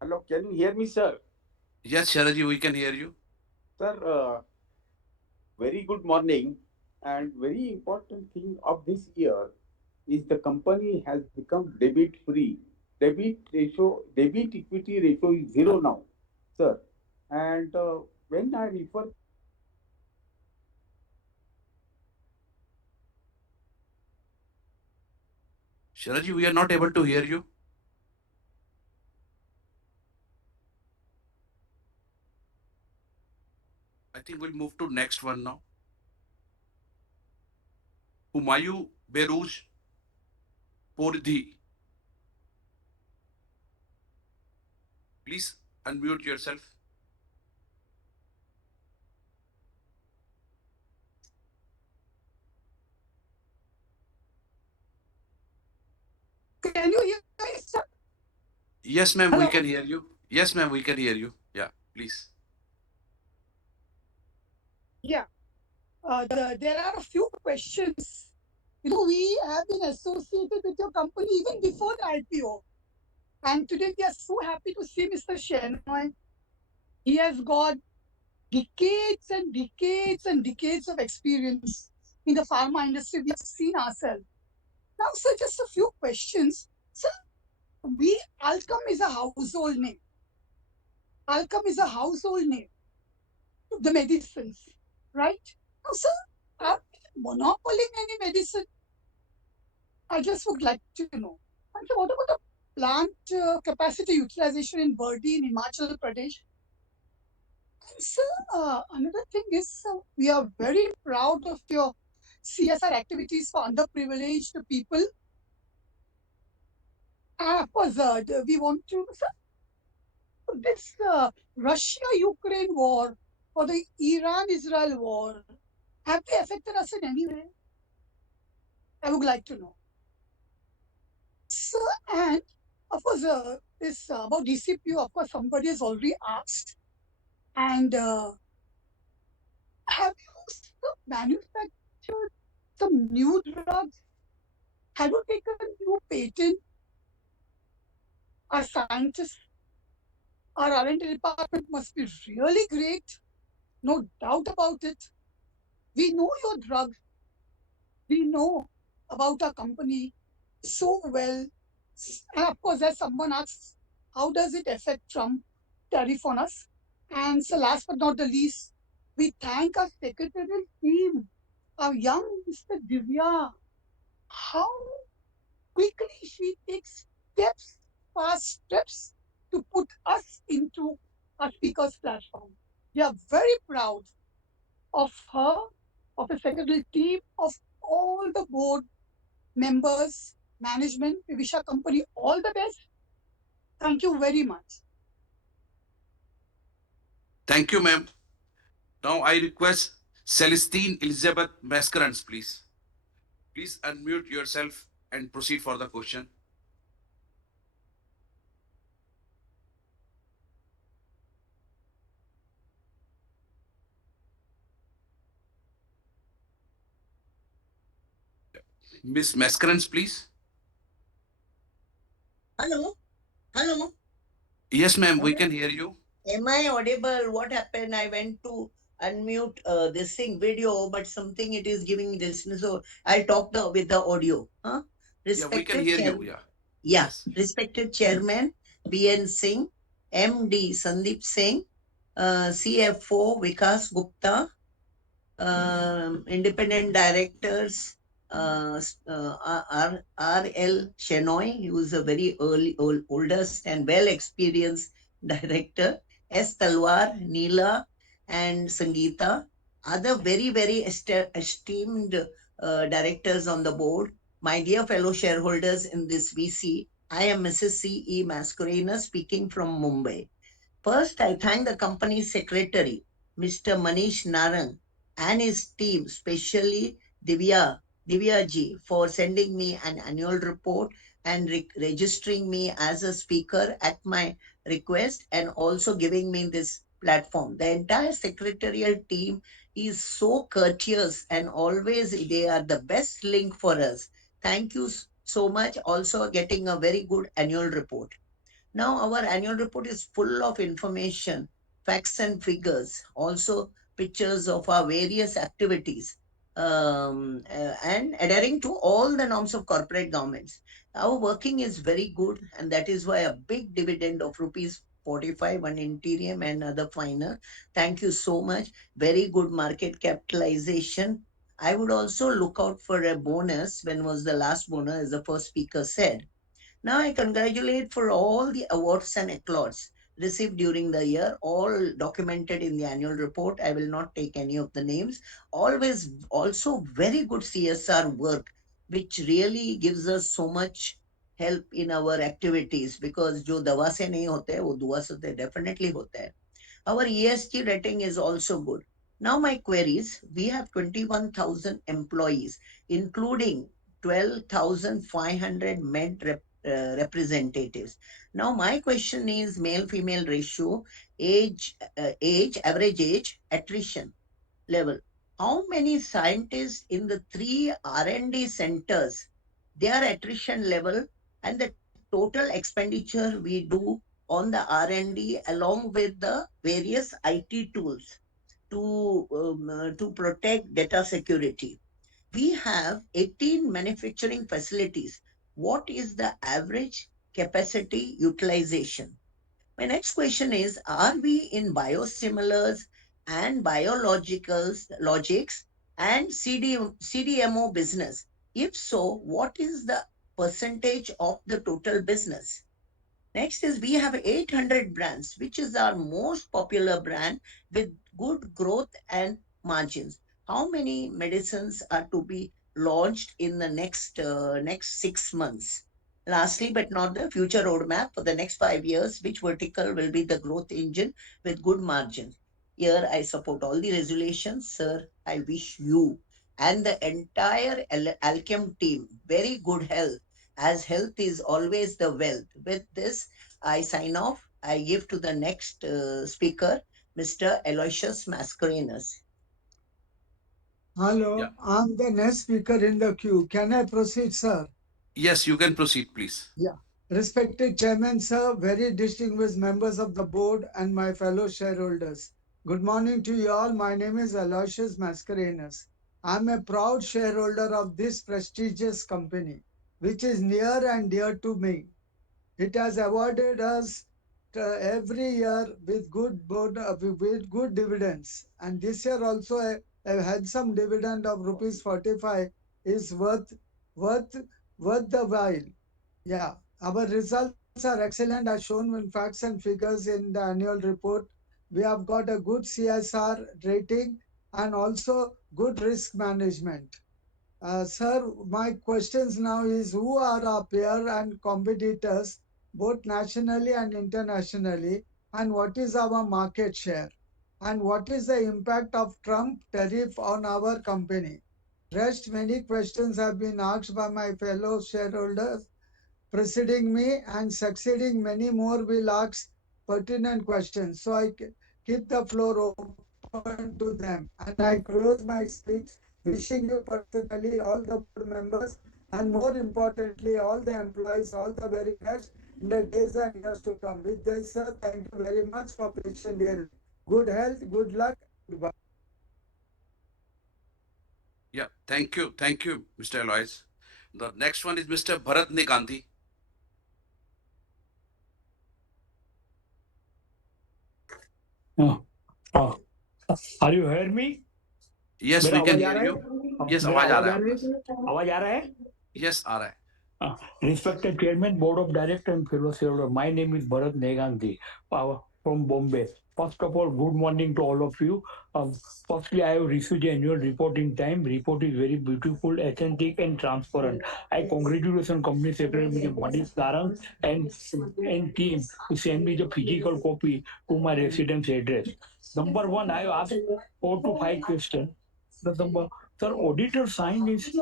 Hello, can you hear me, sir? Yes, Sharat ji, we can hear you. Sir, very good morning. And very important thing of this year is the company has become debit free. Debit equity ratio is zero now, sir. And when I refer Sharat ji, we are not able to hear you. I think we'll move to next one now. Humayu Berouj Purdhi. Please unmute yourself. Can you hear me, sir? Yes, ma'am, we Hello. can hear you. Yes, ma'am, we can hear you. Yeah, please. Yeah. There are a few questions. We have been associated with your company even before the IPO. And today we are so happy to see Mr. Shenoy. He has got decades and decades and decades of experience in the pharma industry. We have seen ourselves. Now, sir, just a few questions. Sir, Alchem is a household name. Alchem is a household name. The medicines, right? Now, sir, are we monopolying any medicine? I just would like to know. And so what about the plant capacity utilization in Burdi in Himachal Pradesh? And sir, another thing is we are very proud of your CSR activities for underprivileged people. And of course, we want to, sir, this Russia-Ukraine war or the Iran-Israel war, have they affected us in any way? I would like to know. So, and of course, this about DCPO, of course, somebody has already asked. And have you manufactured some new drugs? Have you taken a new patent? Our scientists, our R&D department must be really great. No doubt about it. We know your drug. We know about our company so well. And of course, as someone asks, how does it affect Trump tariff on us? And so last but not the least, we thank our secretarial team, our young Mr. Divya. How quickly she takes fast steps to put us into our speaker's platform. We are very proud of her, of the secretarial team, of all the board members, management. We wish our company all the best. Thank you very much. Thank you, ma'am. Now I request Celestine Elizabeth Mascarans, please. Please unmute yourself and proceed for the question. Miss Mascarans, please. Hello, hello. Yes, ma'am, we can hear you. Am I audible? What happened? I went to unmute this thing video, but something it is giving this. So I'll talk with the audio. Huh? Yeah, we can hear you. Yeah. Yeah. Yes. Respected Chairman BN Singh, MD Sandeep Singh, CFO Vikas Gupta, independent directors R.L. Shenoy, who is a very oldest and well experienced director, S. Talwar, Neela, and Sangeeta, other very esteemed directors on the board, my dear fellow shareholders in this VC. I am Mrs. C.E. Mascarenhas speaking from Mumbai. First, I thank the company secretary, Mr. Manish Narang, and his team, especially Divya ji, for sending me an annual report and registering me as a speaker at my request and also giving me this platform. The entire secretarial team is so courteous and always they are the best link for us. Thank you so much. Also getting a very good annual report. Now, our annual report is full of information, facts, and figures, also pictures of our various activities, and adhering to all the norms of corporate governments. Our working is very good, and that is why a big dividend of rupees 45 on Interium and other finer. Thank you so much. Very good market capitalization. I would also look out for a bonus. When was the last bonus, as the first speaker said? Now I congratulate for all the awards and accolades received during the year, all documented in the annual report. I will not take any of the names. Always also very good CSR work, which really gives us so much help in our activities because जो दवा से नहीं होते हैं वो दुआ से तो definitely होता है. Our ESG rating is also good. Now my queries, we have 21,000 employees, including 12,500 representatives. Now my question is male-female ratio, average age, attrition level. How many scientists in the 3 R&D centers, their attrition level and the total expenditure we do on the R&D along with the various IT tools to protect data security. We have 18 manufacturing facilities. What is the average capacity utilization? My next question is, are we in biosimilars and biologicals, logics and CDMO business? If so, what is the percentage of the total business? Next is we have 800 brands, which is our most popular brand with good growth and margins. How many medicines are to be launched in the next 6 months? Lastly, but not the future roadmap for the next 5 years, which vertical will be the growth engine with good margins? Here, I support all the resolutions. Sir, I wish you and the entire Alchem team very good health, as health is always the wealth. With this, I sign off. I give to the next speaker, Mr. Aloysius Mascarenhas. Hello, Yeah. I'm the next speaker in the queue. Can I proceed, sir? Yes, you can proceed, please. Yeah. Respected Chairman, sir, very distinguished members of the board, and my fellow shareholders. Good morning to you all. My name is Aloysius Mascarenhas. I'm a proud shareholder of this prestigious company, which is near and dear to me. It has awarded us every year with with good dividends. And this year also a handsome dividend of rupees 45 is worth worth the while. Yeah, our results are excellent as shown in facts and figures in the annual report. We have got a good CSR rating and also good risk management. Sir, my questions now is who are our peer and competitors both nationally and internationally, and what is our market share, and what is the impact of Trump tariff on our company? Rest many questions have been asked by my fellow shareholders preceding me, and succeeding many more will ask pertinent questions. So I keep the floor open to them. And I close my speech wishing you personally, all the board members, and more importantly, all the employees, all the very best in the days and years to come. With this, sir, thank you very much for patient hearing. Good health, good luck. Goodbye. Yeah, thank you, Mr. Alois. The next one is Mr. Bharat Negandhi. Are you hear me? Yes, मेरा we can आवाज आ hear रहा है? you. Yes, मेरा आवाज आ आवाज रहा आ है रहा आपका। है? आवाज आ रहा है? Yes, आ रहा है। Respected Chairman, Board of Directors, and fellow shareholders, my name is Bharat Negandhi from Bombay. First of all, good morning to all of you. Firstly, I have received the annual report in time. Report is very beautiful, authentic, and transparent. I congratulate Company Secretary Mr. Manish Darang and team to send me the physical copy to my residence address. Number one, I asked 4 to 5 questions. The number, sir, auditor sign is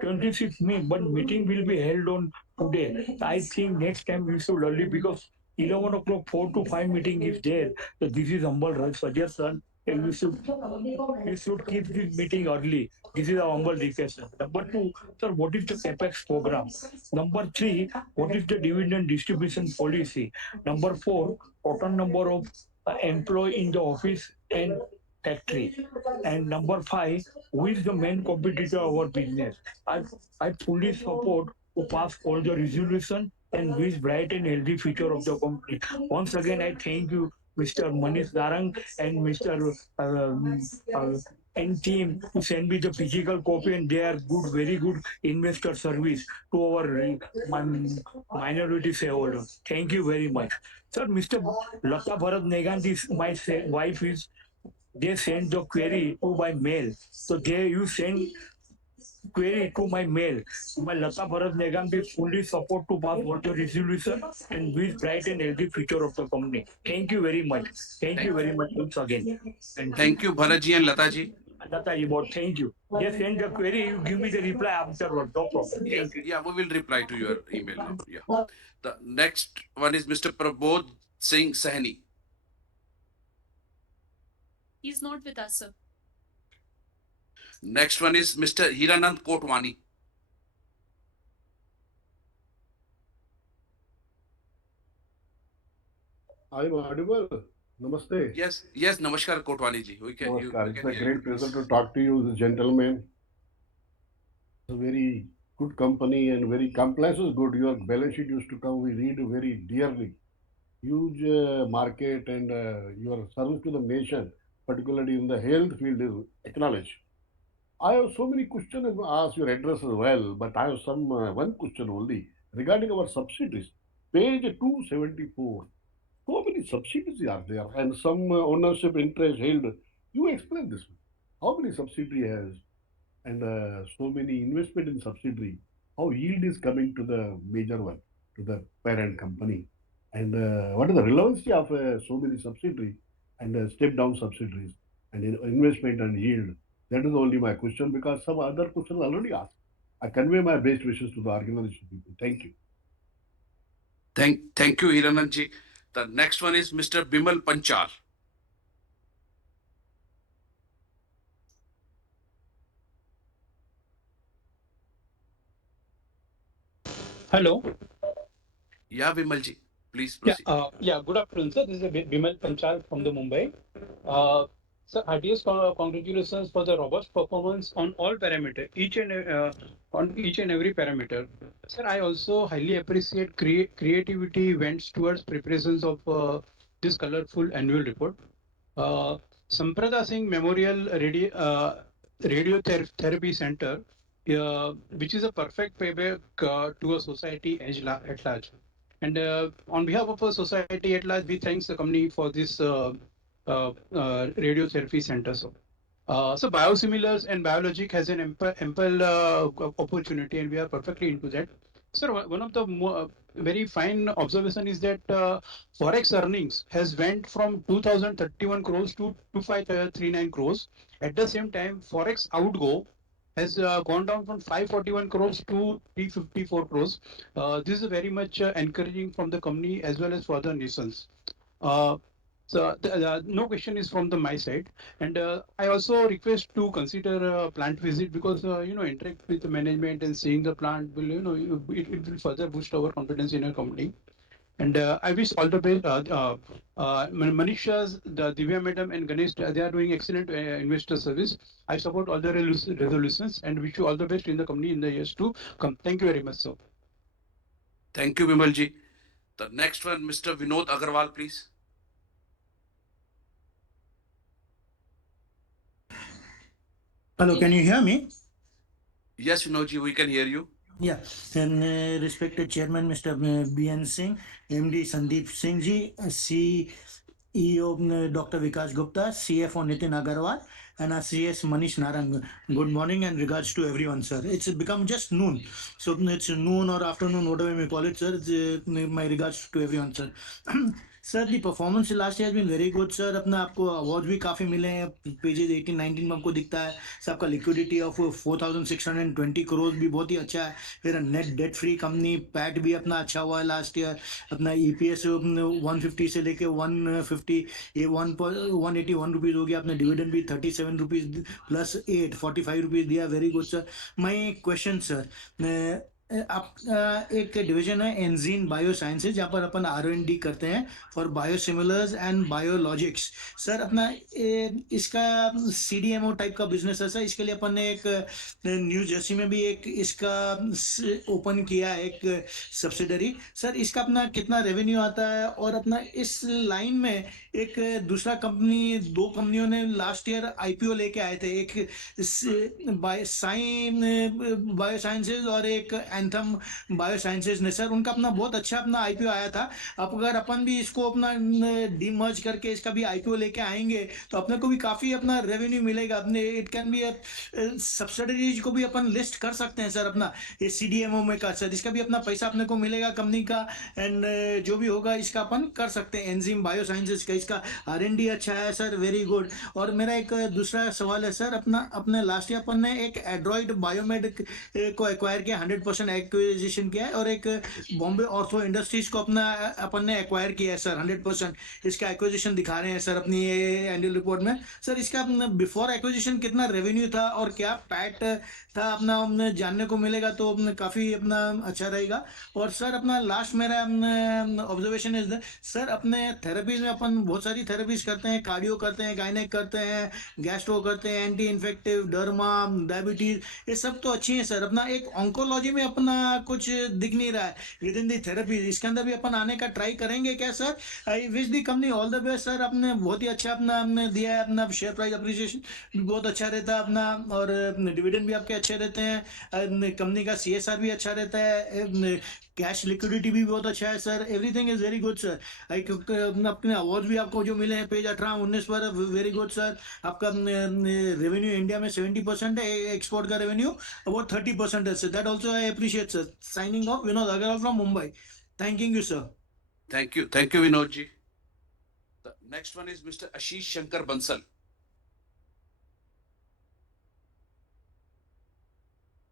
26 May, but meeting will be held on today. I think next time we should early because 11 o'clock, 4 to 5 meeting is there. So this is humble suggestion. And we should keep this meeting early. This is a humble request. Number two, sir, what is the capex program? Number three, what is the dividend distribution policy? Number four, total number of employee in the office and factory. And number five, who is the main competitor of our business? I fully support to pass all the resolution and wish bright and healthy future of the company. Once again, I thank you, Mr. Manish Darang and Mr. And team to send me the physical copy, and they are good, very good investor service to our minority shareholders. Thank you very much. Sir, Mr. Lata Bharat Negandhi, my wife is they send the query to my mail. So you send query to my mail. My Lata Bharat Negam will fully support to pass water resolution and with bright and healthy future of the company. Thank you very much. Thank you very much once again. Thank you, Bharat ji and Lata ji. Lata ji, thank you. Just send the query, you give me the reply afterward. No problem. Thank you. Yeah, we will reply to your email now. Yeah. The next one is Mr. Prabodh Singh Sahni. He's not with us, sir. Next one is Mr. Hiranand Kotwani. I'm audible. Namaste. Yes, Namaskar Kotwani ji. We can. Namaskar. We It's can a hear great you. pleasure to talk to you, the gentleman. It's a very good company and very compliance is good. Your balance sheet used to come. We read very dearly. Huge market and your service to the nation, particularly in the health field, is acknowledged. I have so many questions to ask your address as well, but I have some one question only regarding our subsidies. Page 274. So many subsidies are there and some ownership interest held. You explain this. How many subsidiary has and so many investment in subsidiary? How yield is coming to the major one, to the parent company? And what is the relevancy of so many subsidiary and step down subsidiaries and investment and yield? That is only my question because some other questions already asked. I convey my best wishes to the organization people. Thank you. Thank you, Hiranand ji. The next one is Mr. Bimal Panchal. Hello. Yeah, Bimal ji, please proceed. Good afternoon, sir. This is Bimal Panchal from the Mumbai. Sir, heartiest congratulations for the robust performance on all parameters, on each and every parameter. Sir, I also highly appreciate creativity went towards preparations of this colorful annual report. Uh, Samprada Singh Memorial Radiotherapy Center, which is a perfect payback to a society at large. And on behalf of a society at large, we thanks the company for this radiotherapy center. So biosimilars and biologic has an ample opportunity, and we are perfectly into that. Sir, one of the very fine observation is that forex earnings has went from 2,031 crores to 2,539 crores. At the same time, forex outgo has gone down from 541 crores to 354 crores. This is very much encouraging from the company as well as for the nations. Uh, no question is from the my side, and I also request to consider a plant visit because interact with the management and seeing the plant will it will further boost our confidence in our company. And I wish all the best. Manisha's, the Divya Madam and Ganesh, they are doing excellent investor service. I support all the resolutions and wish you all the best in the company in the years to come. Thank you very much, sir. Thank you, Vimalji. The next one, Mr. Vinod Agarwal, please. Hello, can you hear me? Yes, Vinodji, we can hear you. Yeah, and respected Chairman Mr. B.N. Singh, MD Sandeep Singh ji, CEO Dr. Vikas Gupta, CFO Nitin Agarwal, and our CS Manish Narang. Good morning and regards to everyone, sir. It's become just noon, so it's noon or afternoon, whatever you may call it, sir. My regards to everyone, sir. Sir the performance last year been very good sir अपना आपको award भी काफ़ी मिले हैं pages 18-19 में आपको दिखता है सर आपका लिक्विडिटी ऑफ 4,620 करोड़ भी बहुत ही अच्छा है फिर net debt free company PAT भी अपना अच्छा हुआ है लास्ट ईयर अपना ईपीएस 150 से लेके 150 ये 181 रुपीज़ हो गया अपना डिविडेंड भी 37 रुपीज़ प्लस 45 रुपीज़ दिया very good sir my question sir आप एक डिवीजन है एंजीन बायो साइंसेज जहाँ पर अपन R&D करते हैं for biosimilars and biologics sir अपना इसका CDMO टाइप का बिजनेस है सर इसके लिए अपन ने एक न्यू जर्सी में भी एक इसका ओपन किया है एक सब्सिडरी सर इसका अपना कितना रेवेन्यू आता है और अपना इस लाइन में एक दूसरा कंपनी दो कंपनियों ने लास्ट ईयर IPO लेके आए थे एक बायो साइंसेज और एक एंथम बायो साइंसेज ने सर उनका अपना बहुत अच्छा अपना IPO आया था अब अगर अपन भी इसको अपना डीमर्ज करके इसका भी IPO लेके आएंगे तो अपने को भी काफ़ी अपना रेवेन्यू मिलेगा अपने इट कैन बी सब्सिडरीज को भी अपन लिस्ट कर सकते हैं सर अपना ये CDMO में का सर इसका भी अपना पैसा अपने को मिलेगा कंपनी का एंड जो भी होगा इसका अपन कर सकते हैं एंजीम बायो साइंसेज का इसका R&D अच्छा है सर वेरी गुड और मेरा एक दूसरा सवाल है सर अपना अपने लास्ट ईयर अपन ने एक एड्रॉइड बायोमेड को एक्वायर किया 100% एक्विजिशन किया है और एक बॉम्बे ऑर्थो इंडस्ट्रीज को अपना अपन ने एक्वायर किया है सर 100% इसका एक्विजिशन दिखा रहे हैं सर अपनी ये एनुअल रिपोर्ट में सर इसका बिफोर एक्विजिशन कितना रेवेन्यू था और क्या पैट था अपना जानने को मिलेगा तो काफ़ी अपना अच्छा रहेगा और सर अपना लास्ट मेरा ऑब्जर्वेशन इज सर अपने थेरेपीज में अपन बहुत सारी थेरेपीज करते हैं कार्डियो करते हैं गायनेक करते हैं गैस्ट्रो करते हैं एंटी इन्फेक्टिव डर्मा डायबिटीज ये सब तो अच्छी है सर अपना एक ऑन्कोलॉजी में अपना कुछ दिख नहीं रहा है विद इन दी थेरेपी इसके अंदर भी अपन आने का ट्राई करेंगे क्या sir I wish the company all the best sir अपने बहुत ही अच्छा अपना हमने दिया है अपना शेयर प्राइस अप्रिसिएशन भी बहुत अच्छा रहता है अपना और डिविडेंड भी आपके अच्छे रहते हैं कंपनी का CSR भी अच्छा रहता है कैश लिक्विडिटी भी बहुत अच्छा है sir everything is very good sir अपने अवार्ड भी आपको जो मिले हैं पेज 18-19 पर वेरी गुड सर आपका रेवेन्यू इंडिया में 70% है एक्सपोर्ट का रेवेन्यू अबाउट 30% है sir that also I appreciate sir signing off Vinod Agarwal from Mumbai thank you sir Thank you, Vinodji. The next one is Mr. Ashish Shankar Bansal.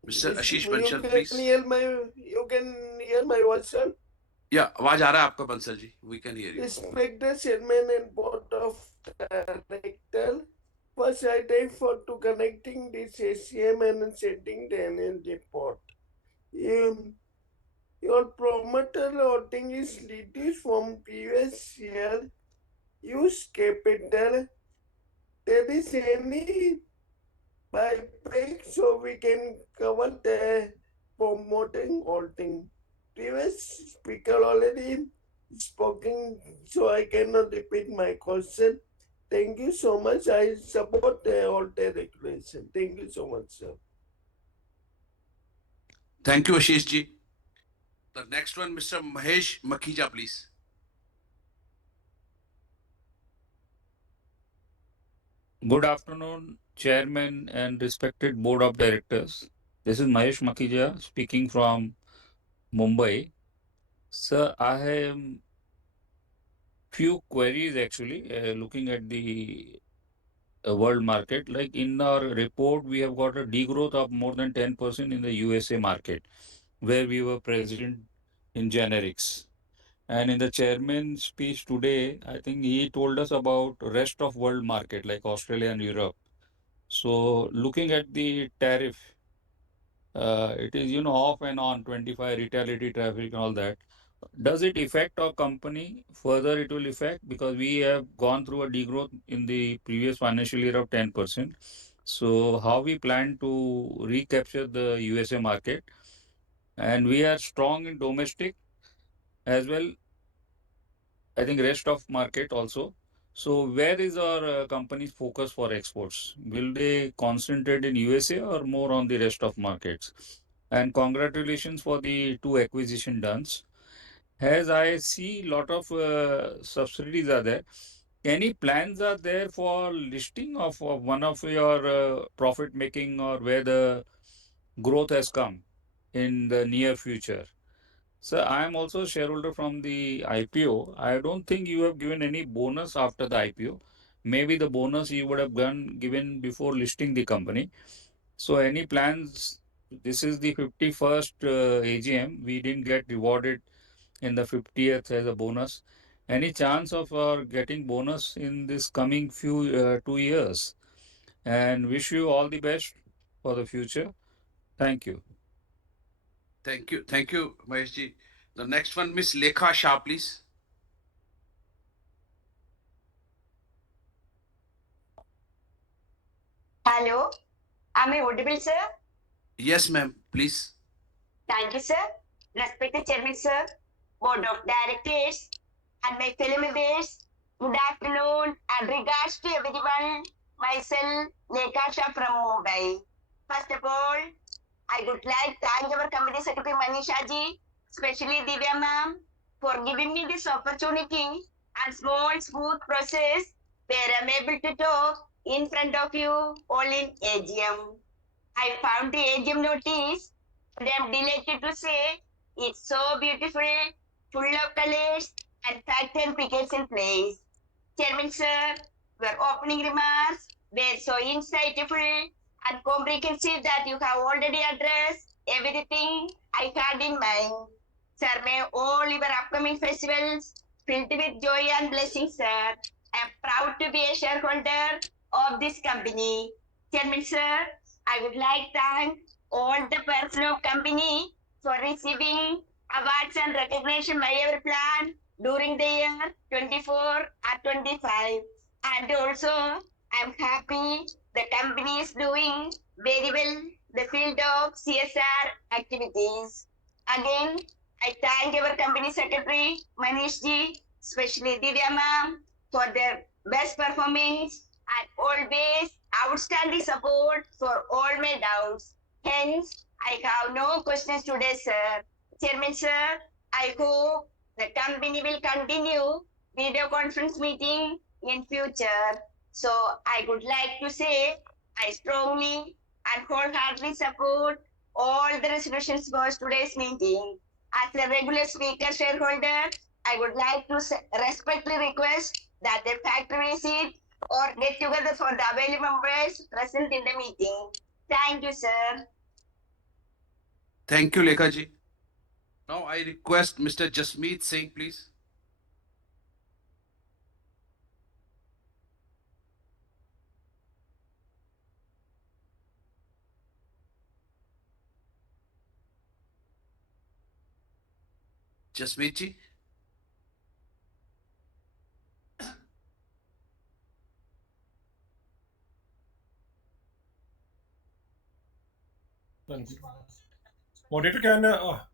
Mr. Ashish Bansal, please. You can hear my voice, sir. Yeah, आवाज आ रहा है आपका Bansal ji. We can hear you. Respected chairman and board of directors, first I thank for to connecting this ACM and sending the annual report. Your promoter loading is reduced from previous year. Use capital there is any by break so we can cover the promoting all thing. Previous speaker already spoken, so I cannot repeat my question. Thank you so much. I support all the regulation. Thank you so much, sir. Thank you, Ashish ji. The next one, Mr. Mahesh Makhija, please. Good afternoon, Chairman and respected Board of Directors. This is Mahesh Makhija speaking from Mumbai. Sir, I have few queries actually looking at the world market. Like in our report, we have got a degrowth of more than 10% in the USA market, where we were present in generics. And in the chairman's speech today, I think he told us about rest of world market like Australia and Europe. So looking at the tariff, it is off and on 25 retaliatory traffic and all that. Does it affect our company? Further, it will affect because we have gone through a degrowth in the previous financial year of 10%. So how we plan to recapture the USA market? And we are strong in domestic as well. I think rest of market also. So where is our company's focus for exports? Will they concentrate in USA or more on the rest of markets? And congratulations for the two acquisition done. As I see lot of subsidiaries are there, any plans are there for listing of one of your profit making or where the growth has come in the near future? Sir, I am also a shareholder from the IPO. I don't think you have given any bonus after the IPO. Maybe the bonus you would have given before listing the company. So any plans? This is the 51st AGM. We didn't get rewarded in the 50th as a bonus. Any chance of getting bonus in this coming few 2 years? And wish you all the best for the future. Thank you. Thank you, Mahesh ji. The next one, Miss Lekha Shah, please. Hello, am I audible, sir? Yes, ma'am, please. Thank you, sir. Respected Chairman, sir, Board of Directors, and my fellow members, good afternoon and regards to everyone. Myself, Lekha Shah from Mumbai. First of all, I would like to thank our Company Secretary Manisha ji, especially Divya ma'am, for giving me this opportunity and smooth process where I'm able to talk in front of you all in AGM. I found the AGM notice and I'm delighted to say it's so beautiful, full of colors and fact and figures in place. Chairman sir, your opening remarks were so insightful and comprehensive that you have already addressed everything I had in mind. Sir, may all your upcoming festivals filled with joy and blessings, sir. I am proud to be a shareholder of this company. Chairman, sir, I would like to thank all the personnel of company for receiving awards and recognition by our plan during the year 24 or 25. And also, I'm happy the company is doing very well the field of CSR activities. Again, I thank our company secretary, Manish ji, especially Divya ma'am, for their best performance and always outstanding support for all my doubts. Hence, I have no questions today, sir. Chairman, sir, I hope the company will continue video conference meeting in future. So I would like to say I strongly and wholeheartedly support all the resolutions for today's meeting. As a regular speaker shareholder, I would like to respectfully request that the factory visit or get together for the available members present in the meeting. Thank you, sir. Thank you, Lekha ji. Now I request Mr. Jasmeet Singh, please. Jasmeet ji. Moderator,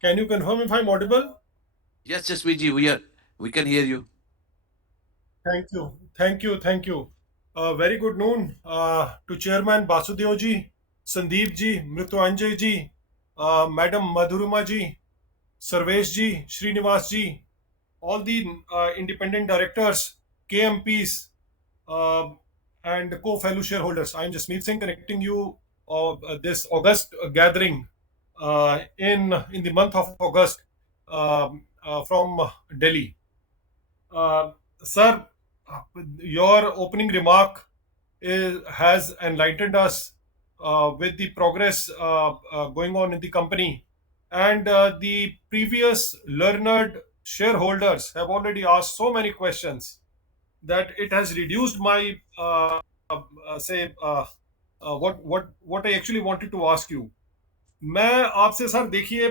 can you confirm if I'm audible? Yes, Jasmeet ji, we can hear you. Thank you. Very good noon to Chairman Basudev ji, Sandeep ji, Mrityunjay ji, Madam Madhurima ji, Sarvesh ji, Srinivas ji, all the independent directors, KMPs, and co-fellow shareholders. I am Jasmeet Singh connecting you this August gathering in the month of August from Delhi. Sir, your opening remark has enlightened us with the progress going on in the company, and the previous learned shareholders have already asked so many questions that it has reduced my what I actually wanted to ask you. मैं आपसे sir देखिए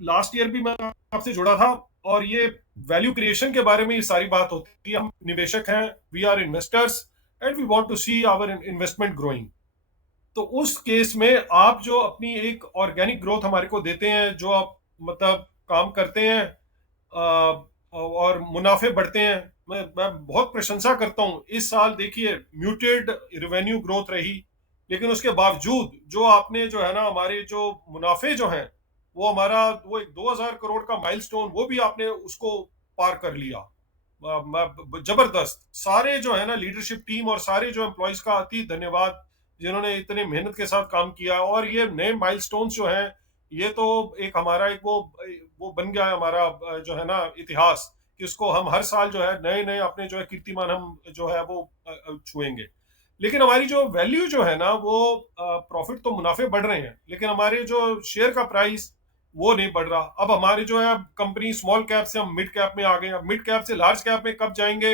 last year भी मैं आपसे जुड़ा था और ये वैल्यू क्रिएशन के बारे में ये सारी बात होती है. हम निवेशक हैं, we are investors and we want to see our investment growing. तो उस केस में आप जो अपनी एक ऑर्गेनिक ग्रोथ हमारे को देते हैं, जो आप मतलब काम करते हैं और मुनाफे बढ़ते हैं, मैं बहुत प्रशंसा करता हूं. इस साल देखिए म्यूटेड रेवेन्यू ग्रोथ रही, लेकिन उसके बावजूद जो आपने जो है ना हमारे जो मुनाफे जो हैं वो हमारा वो एक 2000 करोड़ का माइलस्टोन वो भी आपने उसको पार कर लिया. जबरदस्त. सारे जो है ना लीडरशिप टीम और सारे जो एम्प्लॉयज का अति धन्यवाद जिन्होंने इतने मेहनत के साथ काम किया. और ये नए माइलस्टोन्स जो हैं ये तो एक हमारा एक वो बन गया है हमारा जो है ना इतिहास कि उसको हम हर साल जो है नए नए अपने जो है कीर्तिमान हम जो है वो छुएंगे. लेकिन हमारी जो वैल्यू जो है ना वो प्रॉफिट तो मुनाफे बढ़ रहे हैं, लेकिन हमारे जो शेयर का प्राइस वो नहीं बढ़ रहा. अब हमारे जो है कंपनी स्मॉल कैप से हम मिड कैप में आ गए. अब मिड कैप से लार्ज कैप में कब जाएंगे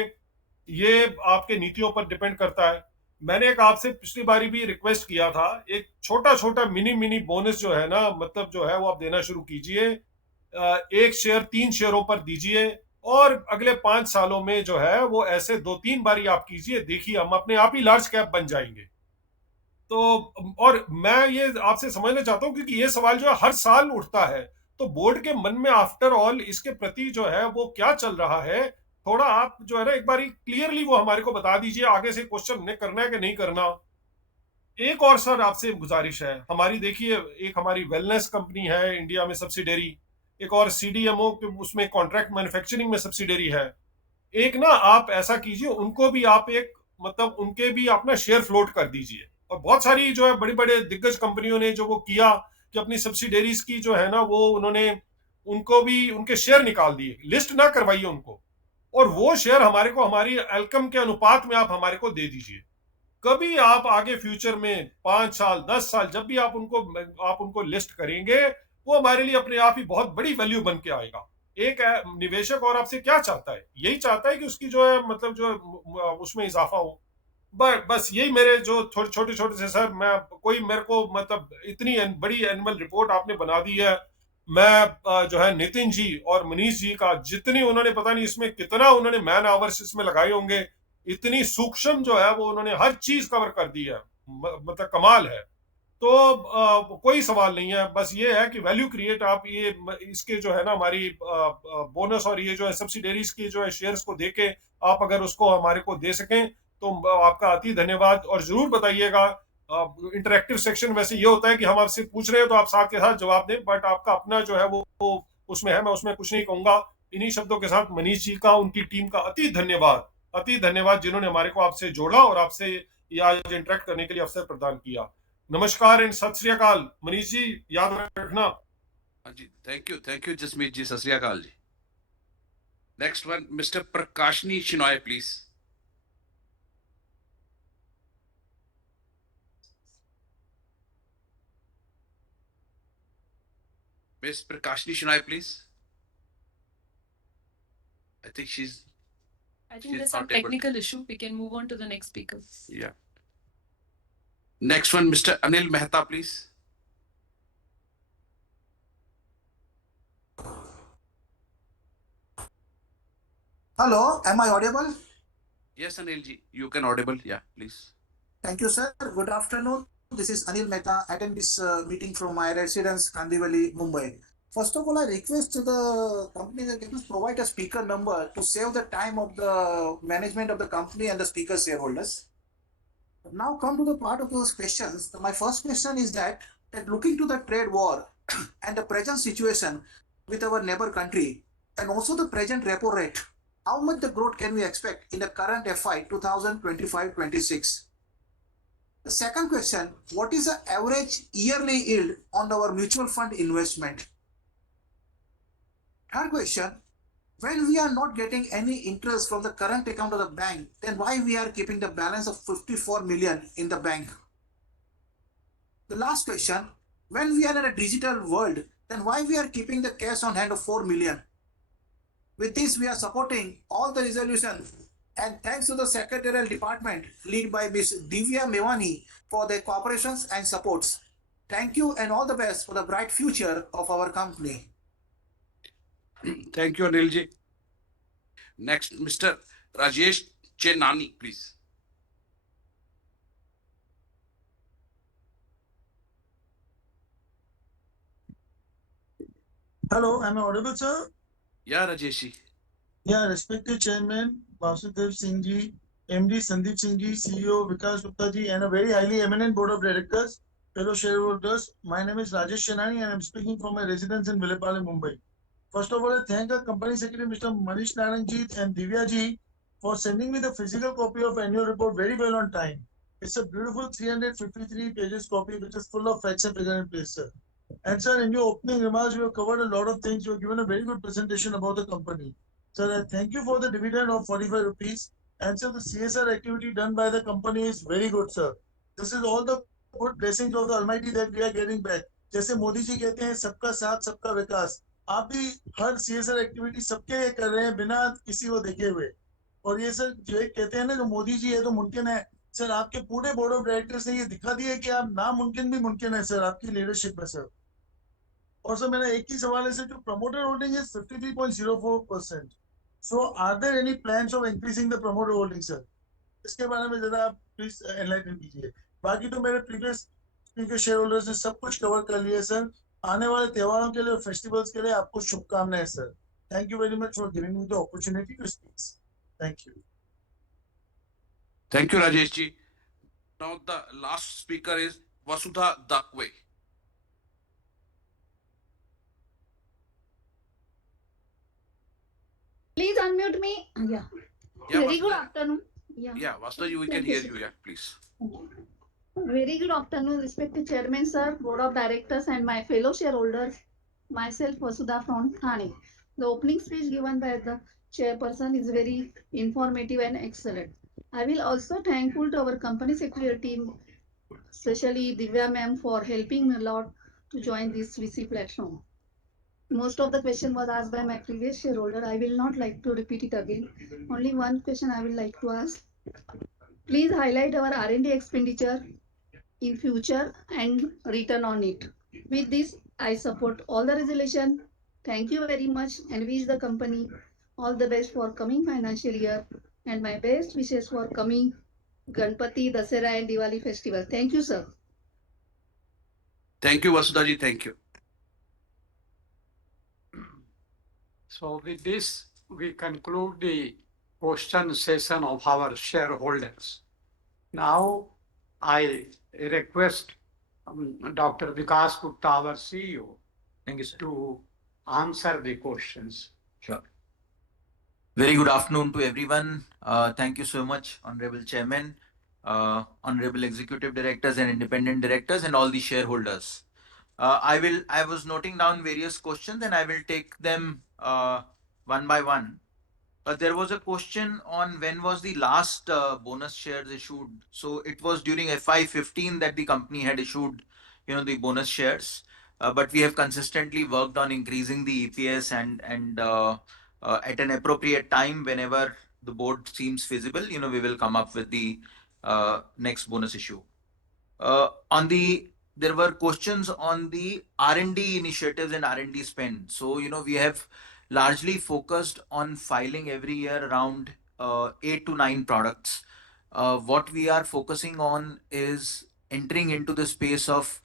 ये आपके नीतियों पर डिपेंड करता है. मैंने एक आपसे पिछली बारी भी रिक्वेस्ट किया था, एक छोटा छोटा मिनी बोनस जो है ना मतलब जो है वो आप देना शुरू कीजिए. एक शेयर 3 शेयरों पर दीजिए और अगले 5 सालों में जो है वो ऐसे 2-3 बारी आप कीजिए. देखिए हम अपने आप ही लार्ज कैप बन जाएंगे. तो और मैं ये आपसे समझना चाहता हूं क्योंकि ये सवाल जो है हर साल उठता है, तो बोर्ड के मन में आफ्टर ऑल इसके प्रति जो है वो क्या चल रहा है, थोड़ा आप जो है ना एक बारी क्लियरली वो हमारे को बता दीजिए. आगे से क्वेश्चन ने करना है कि नहीं करना. एक और सर आपसे गुजारिश है हमारी, देखिए एक हमारी वेलनेस कंपनी है इंडिया में सब्सिडरी, एक और सीडीएमओ उसमें कॉन्ट्रैक्ट मैन्युफैक्चरिंग में सब्सिडरी है. एक ना आप ऐसा कीजिए उनको भी आप एक मतलब उनके भी आप ना शेयर फ्लोट कर दीजिए. और बहुत सारी जो है बड़ी बड़े दिग्गज कंपनियों ने जो वो किया कि अपनी सब्सिडरीज की जो है ना वो उन्होंने उनको भी उनके शेयर निकाल दिए, लिस्ट ना करवाइए उनको, और वो शेयर हमारे को हमारी एल्कम के अनुपात में आप हमारे को दे दीजिए. कभी आप आगे फ्यूचर में 5 साल 10 साल जब भी आप उनको लिस्ट करेंगे वो हमारे लिए अपने आप ही बहुत बड़ी वैल्यू बन के आएगा. एक निवेशक और आपसे क्या चाहता है, यही चाहता है कि उसकी जो है मतलब जो उसमें इजाफा हो. बस यही मेरे जो छोटे छोटे से सर, मैं कोई मेरे को मतलब इतनी बड़ी एनुअल रिपोर्ट आपने बना दी है. मैं जो है नितिन जी और मनीष जी का जितनी उन्होंने पता नहीं इसमें कितना उन्होंने मैन आवर्स इसमें लगाए होंगे, इतनी सूक्ष्म जो है वो उन्होंने हर चीज कवर कर दी है, मतलब कमाल है. तो कोई सवाल नहीं है, बस ये है कि वैल्यू क्रिएट आप ये इसके जो है ना हमारी बोनस और ये जो है सब्सिडरीज के जो है शेयर्स को देके आप अगर उसको हमारे को दे सकें तो आपका अति धन्यवाद. और जरूर बताइएगा. इंटरेक्टिव सेक्शन वैसे ये होता है कि हम आपसे पूछ रहे हैं तो आप साथ के साथ जवाब दें, बट आपका अपना जो है वो उसमें है, मैं उसमें कुछ नहीं कहूंगा. इन्हीं शब्दों के साथ मनीष जी का उनकी टीम का अति धन्यवाद जिन्होंने हमारे को आपसे जोड़ा और आपसे ये आज इंटरेक्ट करने के लिए अवसर प्रदान किया. नमस्कार एंड सत श्री अकाल. मनीष जी याद रखना. जी thank you Jasmeet ji, Sat Sri Akal ji. Next one mister Prakashni Shinoy please. Miss Prakashni Shinoy, please. I think there's not some able technical issue. We can move on to the next speaker. Yeah. Next one, Mr. Anil Mehta, please. Hello, am I audible? Yes, Anil ji, you can audible. Yeah, please. Thank you, sir. Good afternoon. This is Anil Mehta. Attend this meeting from my residence, Kandivali, Mumbai. First of all, I request the company that can provide a speaker number to save the time of the management of the company and the speaker shareholders. Now come to the part of those questions. My first question is that looking to the trade war and the present situation with our neighbor country and also the present repo rate, how much the growth can we expect in the current FY 2025-26? The second question, what is the average yearly yield on our mutual fund investment? Third question, when we are not getting any interest from the current account of the bank, then why we are keeping the balance of 54 million in the bank? The last question, when we are in a digital world, then why we are keeping the cash on hand of 4 million? With this, we are supporting all the resolutions, and thanks to the secretarial department led by Ms. Divya Mewani for their cooperations and supports. Thank you and all the best for the bright future of our company. Thank you, Anilji. Next, Mr. Rajesh Chenani, please. Hello, am I audible, sir? Yeah, Rajeshi. Yeah, respected Chairman Vasudev Singh ji, MD Sandeep Singh ji, CEO Vikas Gupta ji, and a very highly eminent board of directors, fellow shareholders. My name is Rajesh Chenani and I'm speaking from my residence in Vilepale, Mumbai. First of all, I thank our company secretary, Mr. Manish Naran ji and Divya ji for sending me the physical copy of annual report very well on time. It's a beautiful 353 pages copy which is full of facts and figures in place, sir. And sir, in your opening remarks, you have covered a lot of things. You have given a very good presentation about the company. Sir, I thank you for the dividend of 45 rupees. And sir, the CSR activity done by the company is very good, sir. This is all the good blessings of the Almighty that we are getting back. जैसे मोदी जी कहते हैं सबका साथ सबका विकास, आप भी हर CSR activity सबके लिए कर रहे हैं बिना किसी को देखे हुए. और ये सर जो एक कहते हैं ना जो मोदी जी है तो मुमकिन है, सर आपके पूरे बोर्ड ऑफ डायरेक्टर्स ने ये दिखा दिया कि आप नामुमकिन भी मुमकिन है सर आपकी लीडरशिप में सर. और सर मेरा एक ही सवाल है सर, जो promoter holding is 53.04%. So are there any plans of increasing the promoter holding sir? इसके बारे में जरा आप प्लीज एनलाइटन कीजिए. बाकी तो मेरे प्रीवियस स्पीकर शेयर होल्डर्स ने सब कुछ कवर कर लिया सर. आने वाले त्योहारों के लिए और फेस्टिवल्स के लिए आपको शुभकामनाएं sir. Thank you very much for giving me the opportunity to speak. Thank you. Thank you, Rajesh ji. Now the last speaker is Vasudha Dakwe. Please unmute me. Yeah. Yeah, Very good Vasudha. afternoon. Yeah. Yeah, Vasudha ji, we can Thank you, hear sir. you. Yeah, please. Very good afternoon, respected Chairman, sir, Board of Directors, and my fellow shareholders. Myself, Vasudha from Thane. The opening speech given by the chairperson is very informative and excellent. I will also thankful to our company secretary team, especially Divya ma'am, for helping me a lot to join this VC platform. Most of the question was asked by my previous shareholder. I will not like to repeat it again. Only one question I will like to ask. Please highlight our R&D expenditure in future and return on it. With this, I support all the resolution. Thank you very much and wish the company all the best for coming financial year and my best wishes for coming Ganpati, Dasera and Diwali festival. Thank you, sir. Thank you, Vasudha ji. Thank you. So with this, we conclude the question session of our shareholders. Now, I request Dr. Vikas Gupta, our CEO, Thank you, sir. to answer the questions. Sure. Very good afternoon to everyone. Thank you so much, Honorable Chairman, Honorable Executive Directors and Independent Directors, and all the shareholders. I was noting down various questions and I will take them one by one. There was a question on when was the last bonus shares issued. So it was during FY15 that the company had issued, the bonus shares. But we have consistently worked on increasing the EPS and at an appropriate time, whenever the board seems feasible, we will come up with the next bonus issue. There were questions on the R&D initiatives and R&D spend. So, we have largely focused on filing every year around 8 to 9 products. What we are focusing on is entering into the space of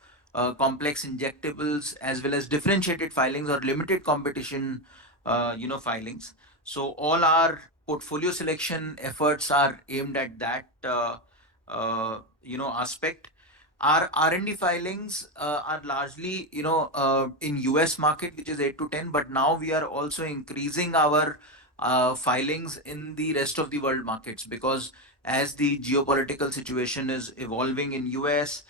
complex injectables as well as differentiated filings or limited competition, filings. So all our portfolio selection efforts are aimed at that, aspect. Our R&D filings are largely, in US market, which is 8 to 10, but now we are also increasing our filings in the rest of the world markets, because as the geopolitical situation is evolving in US,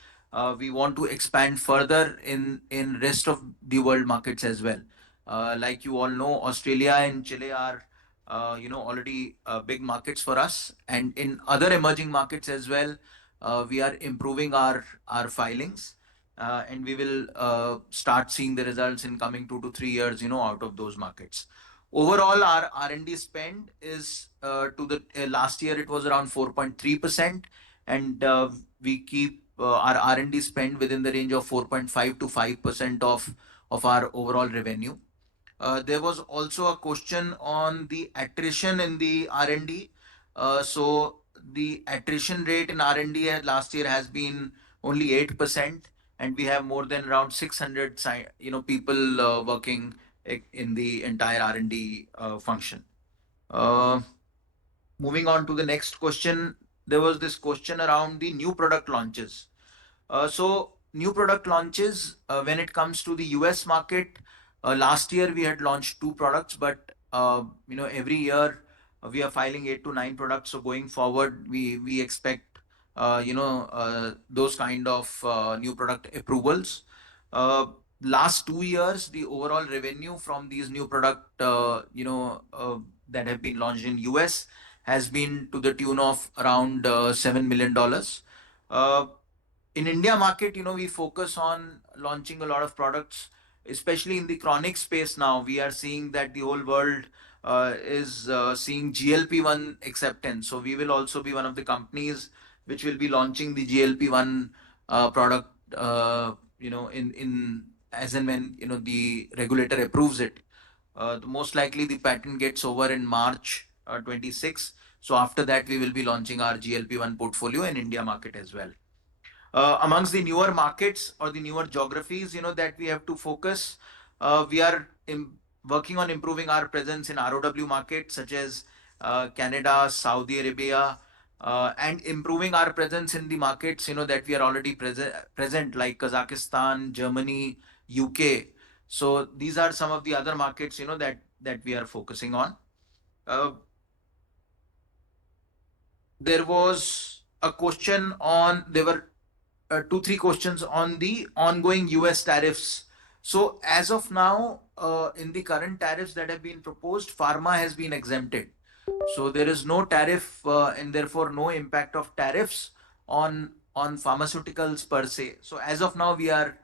we want to expand further in rest of the world markets as well. Like you all know, Australia and Chile are already big markets for us, and in other emerging markets as well, we are improving our filings, and we will start seeing the results in coming 2 to 3 years, out of those markets. Overall, our R&D spend is last year it was around 4.3%, and we keep our R&D spend within the range of 4.5 to 5% of our overall revenue. There was also a question on the attrition in the R&D. So the attrition rate in R&D last year has been only 8%, and we have more than around 600 people working in the entire R&D function. Moving on to the next question, there was this question around the new product launches. So new product launches, when it comes to the US market, last year we had launched 2 products, but every year we are filing 8 to 9 products. So going forward, we expect those kind of new product approvals. Last 2 years, the overall revenue from these new product that have been launched in US has been to the tune of around $7 million. In India market, we focus on launching a lot of products, especially in the chronic space. Now we are seeing that the whole world is seeing GLP-1 acceptance. So we will also be one of the companies which will be launching the GLP-1 product, in as and when the regulator approves it. Most likely the patent gets over in March 26. So after that, we will be launching our GLP-1 portfolio in India market as well. Amongst the newer markets or the newer geographies, that we have to focus, we are working on improving our presence in ROW markets such as Canada, Saudi Arabia, and improving our presence in the markets, that we are already present, like Kazakhstan, Germany, UK. So these are some of the other markets, that we are focusing on. There was a question on, there were 2-3 questions on the ongoing US tariffs. So as of now, in the current tariffs that have been proposed, pharma has been exempted. So there is no tariff and therefore no impact of tariffs on pharmaceuticals per se. So as of now, we are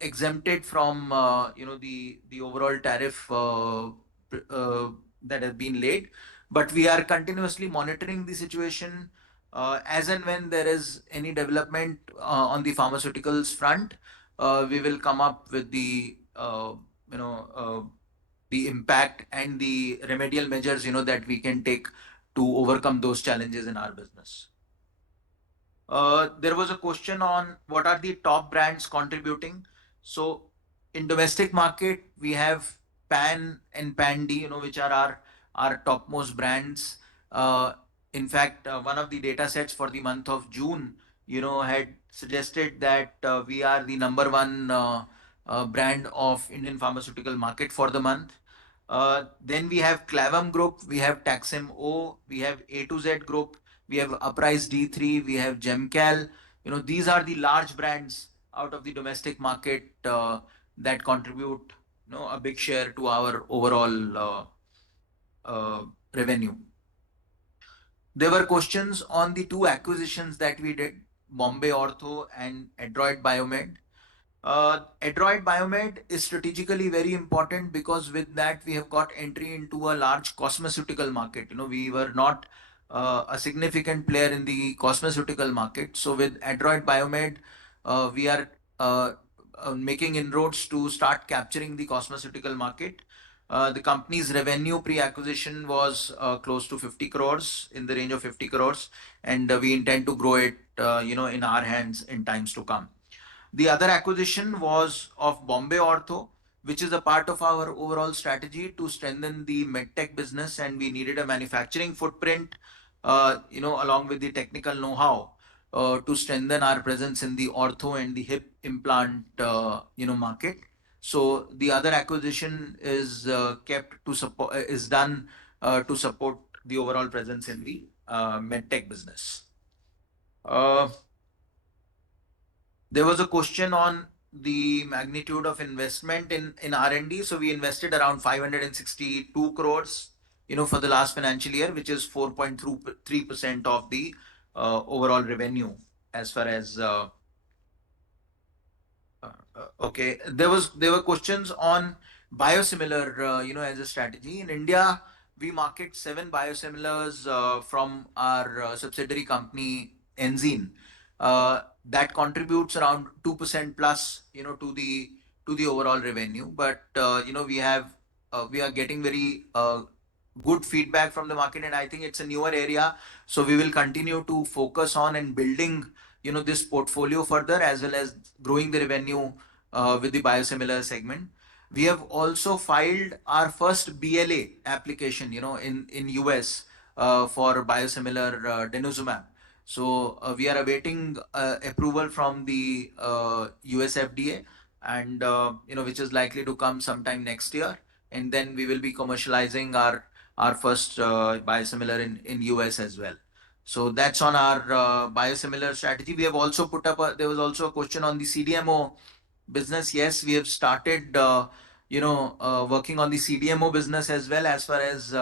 exempted from the overall tariff that has been laid, but we are continuously monitoring the situation. As and when there is any development on the pharmaceuticals front, we will come up with the impact and the remedial measures that we can take to overcome those challenges in our business. There was a question on what are the top brands contributing. So in domestic market, we have Pan and Pan D, which are our topmost brands. In fact, one of the data sets for the month of June, had suggested that we are the number 1 brand of Indian pharmaceutical market for the month. Then we have Clavam Group, we have Taxim O, we have A to Z Group, we have Uprise D3, we have Gemcal. These are the large brands out of the domestic market that contribute, a big share to our overall revenue. There were questions on the 2 acquisitions that we did, Bombay Ortho and Adroit Biomed. Adroit Biomed is strategically very important because with that we have got entry into a large cosmeceutical market. We were not a significant player in the cosmeceutical market. So with Adroit Biomed, we are making inroads to start capturing the cosmeceutical market. The company's revenue pre-acquisition was close to 50 crores, in the range of 50 crores, and we intend to grow it in our hands in times to come. The other acquisition was of Bombay Ortho, which is a part of our overall strategy to strengthen the medtech business, and we needed a manufacturing footprint, along with the technical know-how to strengthen our presence in the ortho and the hip implant, market. So the other acquisition is done to support the overall presence in the medtech business. There was a question on the magnitude of investment in R&D. So we invested around 562 crores, for the last financial year, which is 4.3% of the overall revenue as far as. Okay, there were questions on biosimilar, as a strategy. In India, we market 7 biosimilars from our subsidiary company Enzene. That contributes around 2% plus, to the overall revenue. But we are getting very good feedback from the market, and I think it's a newer area. So we will continue to focus on and building, this portfolio further, as well as growing the revenue with the biosimilar segment. We have also filed our first BLA application, in US for biosimilar denosumab. So we are awaiting approval from the US FDA, and which is likely to come sometime next year, and then we will be commercializing our first biosimilar in US as well. So that's on our biosimilar strategy. We have also there was also a question on the CDMO business. Yes, we have started working on the CDMO business as well, as far as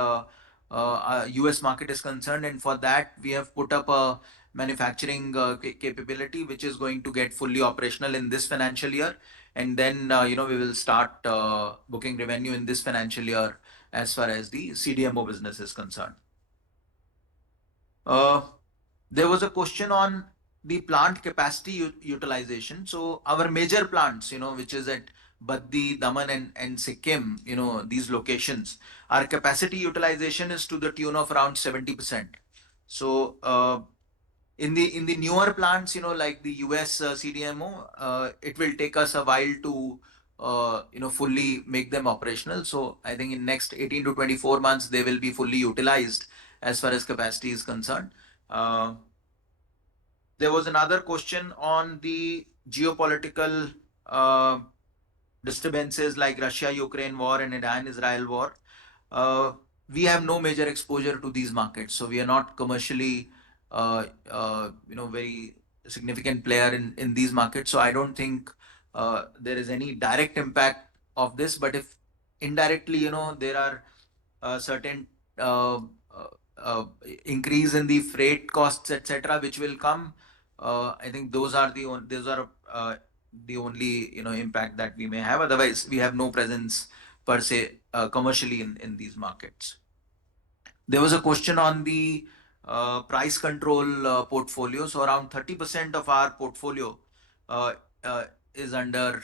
US market is concerned, and for that we have put up a manufacturing capability which is going to get fully operational in this financial year, and then we will start booking revenue in this financial year as far as the CDMO business is concerned. There was a question on the plant capacity utilization. So our major plants, which is at Baddi, Daman and Sikkim, these locations, our capacity utilization is to the tune of around 70%. So in the newer plants, like the US CDMO, it will take us a while to fully make them operational. So I think in next 18 to 24 months they will be fully utilized as far as capacity is concerned. There was another question on the geopolitical disturbances like Russia-Ukraine war and Iran-Israel war. We have no major exposure to these markets, so we are not commercially, very significant player in these markets. So I don't think there is any direct impact of this. But if indirectly, there are certain increase in the freight costs, etc., which will come. I think those are the only impact that we may have. Otherwise, we have no presence per se commercially in these markets. There was a question on the price control portfolio. So around 30% of our portfolio is under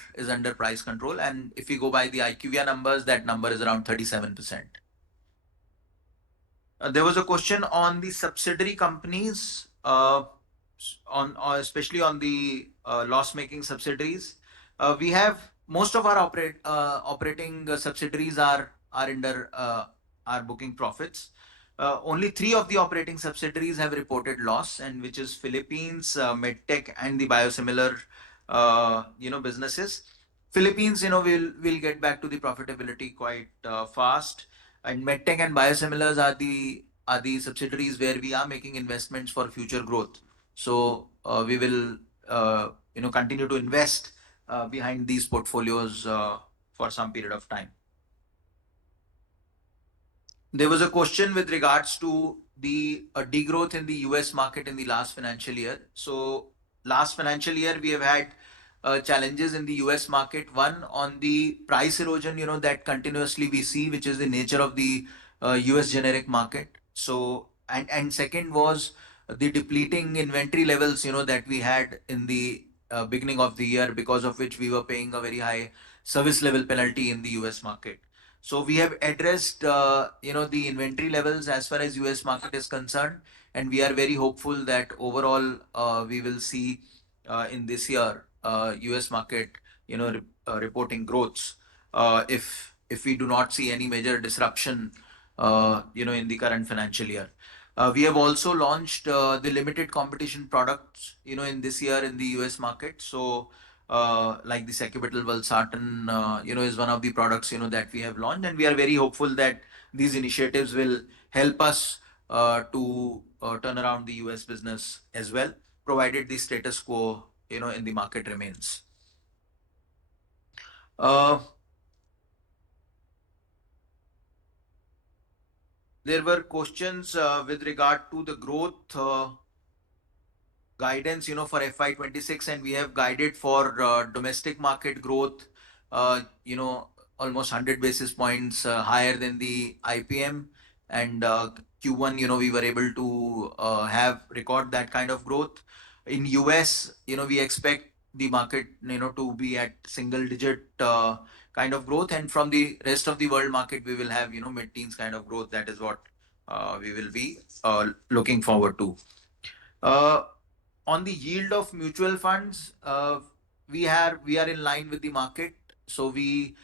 price control, and if we go by the IQVIA numbers, that number is around 37%. There was a question on the subsidiary companies, especially on the loss-making subsidiaries. We have most of our operating subsidiaries are under our booking profits. Only 3 of the operating subsidiaries have reported loss, and which is Philippines, MedTech, and the biosimilar businesses. Philippines, will get back to the profitability quite fast. And MedTech and biosimilars are the subsidiaries where we are making investments for future growth. So we will continue to invest behind these portfolios for some period of time. There was a question with regards to the degrowth in the US market in the last financial year. So last financial year we have had challenges in the US market. One, on the price erosion, that continuously we see, which is the nature of the US generic market. So and second was the depleting inventory levels, that we had in the beginning of the year, because of which we were paying a very high service level penalty in the US market. So we have addressed, the inventory levels as far as US market is concerned, and we are very hopeful that overall we will see in this year US market, reporting growths if we do not see any major disruption, in the current financial year. We have also launched the limited competition products, in this year in the US market. So, like the Secubital Valsartan, is one of the products, that we have launched, and we are very hopeful that these initiatives will help us to turn around the US business as well, provided the status quo, in the market remains. There were questions with regard to the growth guidance, for FY26, and we have guided for domestic market growth, almost 100 basis points higher than the IPM. And Q1, we were able to record that kind of growth. In US, we expect the market, to be at single digit kind of growth, and from the rest of the world market, we will have, mid-teens kind of growth. That is what we will be looking forward to. On the yield of mutual funds, we are in line with the market. So we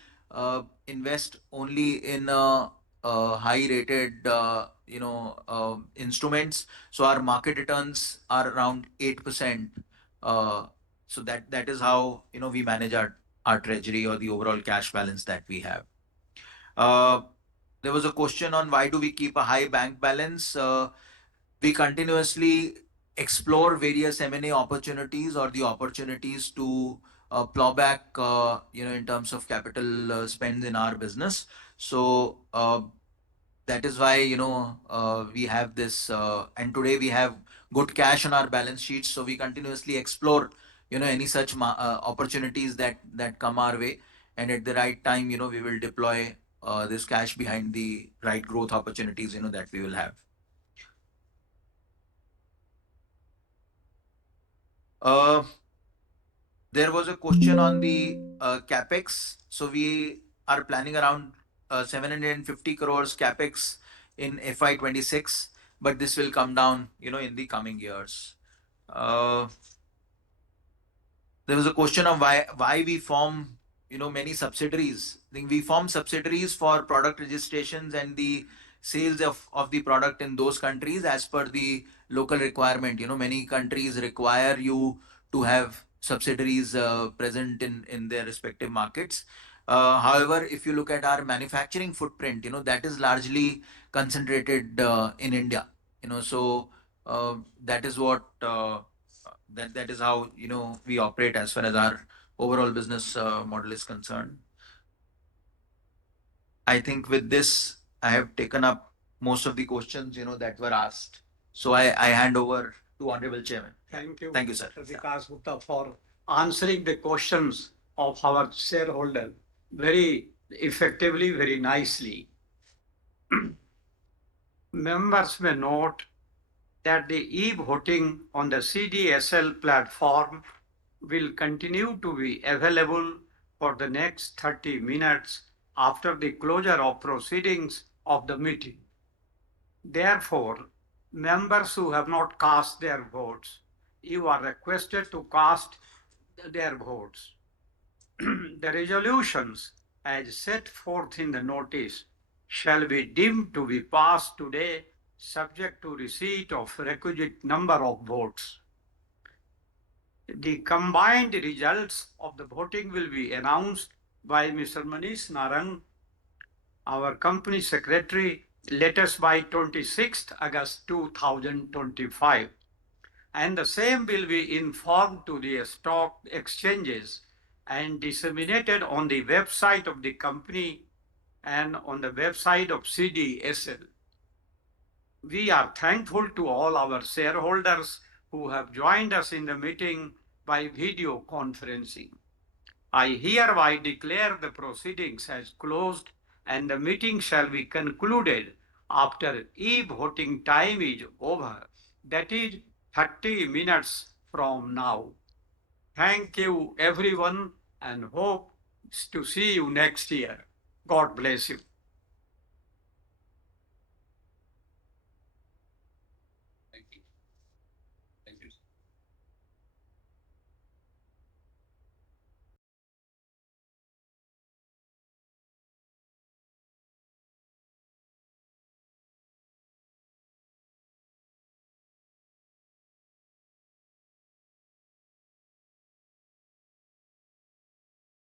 invest only in high-rated, instruments. So our market returns are around 8%. So that is how, we manage our treasury or the overall cash balance that we have. There was a question on why do we keep a high bank balance? We continuously explore various M&A opportunities or the opportunities to plow back, in terms of capital spends in our business. So that is why, we have this, and today we have good cash on our balance sheet. So we continuously explore, any such opportunities that come our way, and at the right time, we will deploy this cash behind the right growth opportunities, that we will have. There was a question on the capex. So we are planning around 750 crores capex in FY26, but this will come down, in the coming years. There was a question of why we form, many subsidiaries. I think we form subsidiaries for product registrations and the sales of the product in those countries as per the local requirement. Many countries require you to have subsidiaries present in their respective markets. However, if you look at our manufacturing footprint, that is largely concentrated in India. So that is what that is how, we operate as far as our overall business model is concerned. I think with this, I have taken up most of the questions, that were asked. So I hand over to Honorable Chairman. Thank you. Thank you, sir. Vikas Gupta, for answering the questions of our shareholder very effectively, very nicely. Members may note that the e-voting on the CDSL platform will continue to be available for the next 30 minutes after the closure of proceedings of the meeting. Therefore, members who have not cast their votes, you are requested to cast their votes. The resolutions as set forth in the notice shall be deemed to be passed today, subject to receipt of requisite number of votes. The combined results of the voting will be announced by Mr. Manish Narang, our company secretary, latest by 26th August 2025. And the same will be informed to the stock exchanges and disseminated on the website of the company and on the website of CDSL. We are thankful to all our shareholders who have joined us in the meeting by video conferencing. I hereby declare the proceedings as closed and the meeting shall be concluded after e-voting time is over, that is 30 minutes from now. Thank you everyone and hope to see you next year. God bless you. Thank you. Thank you.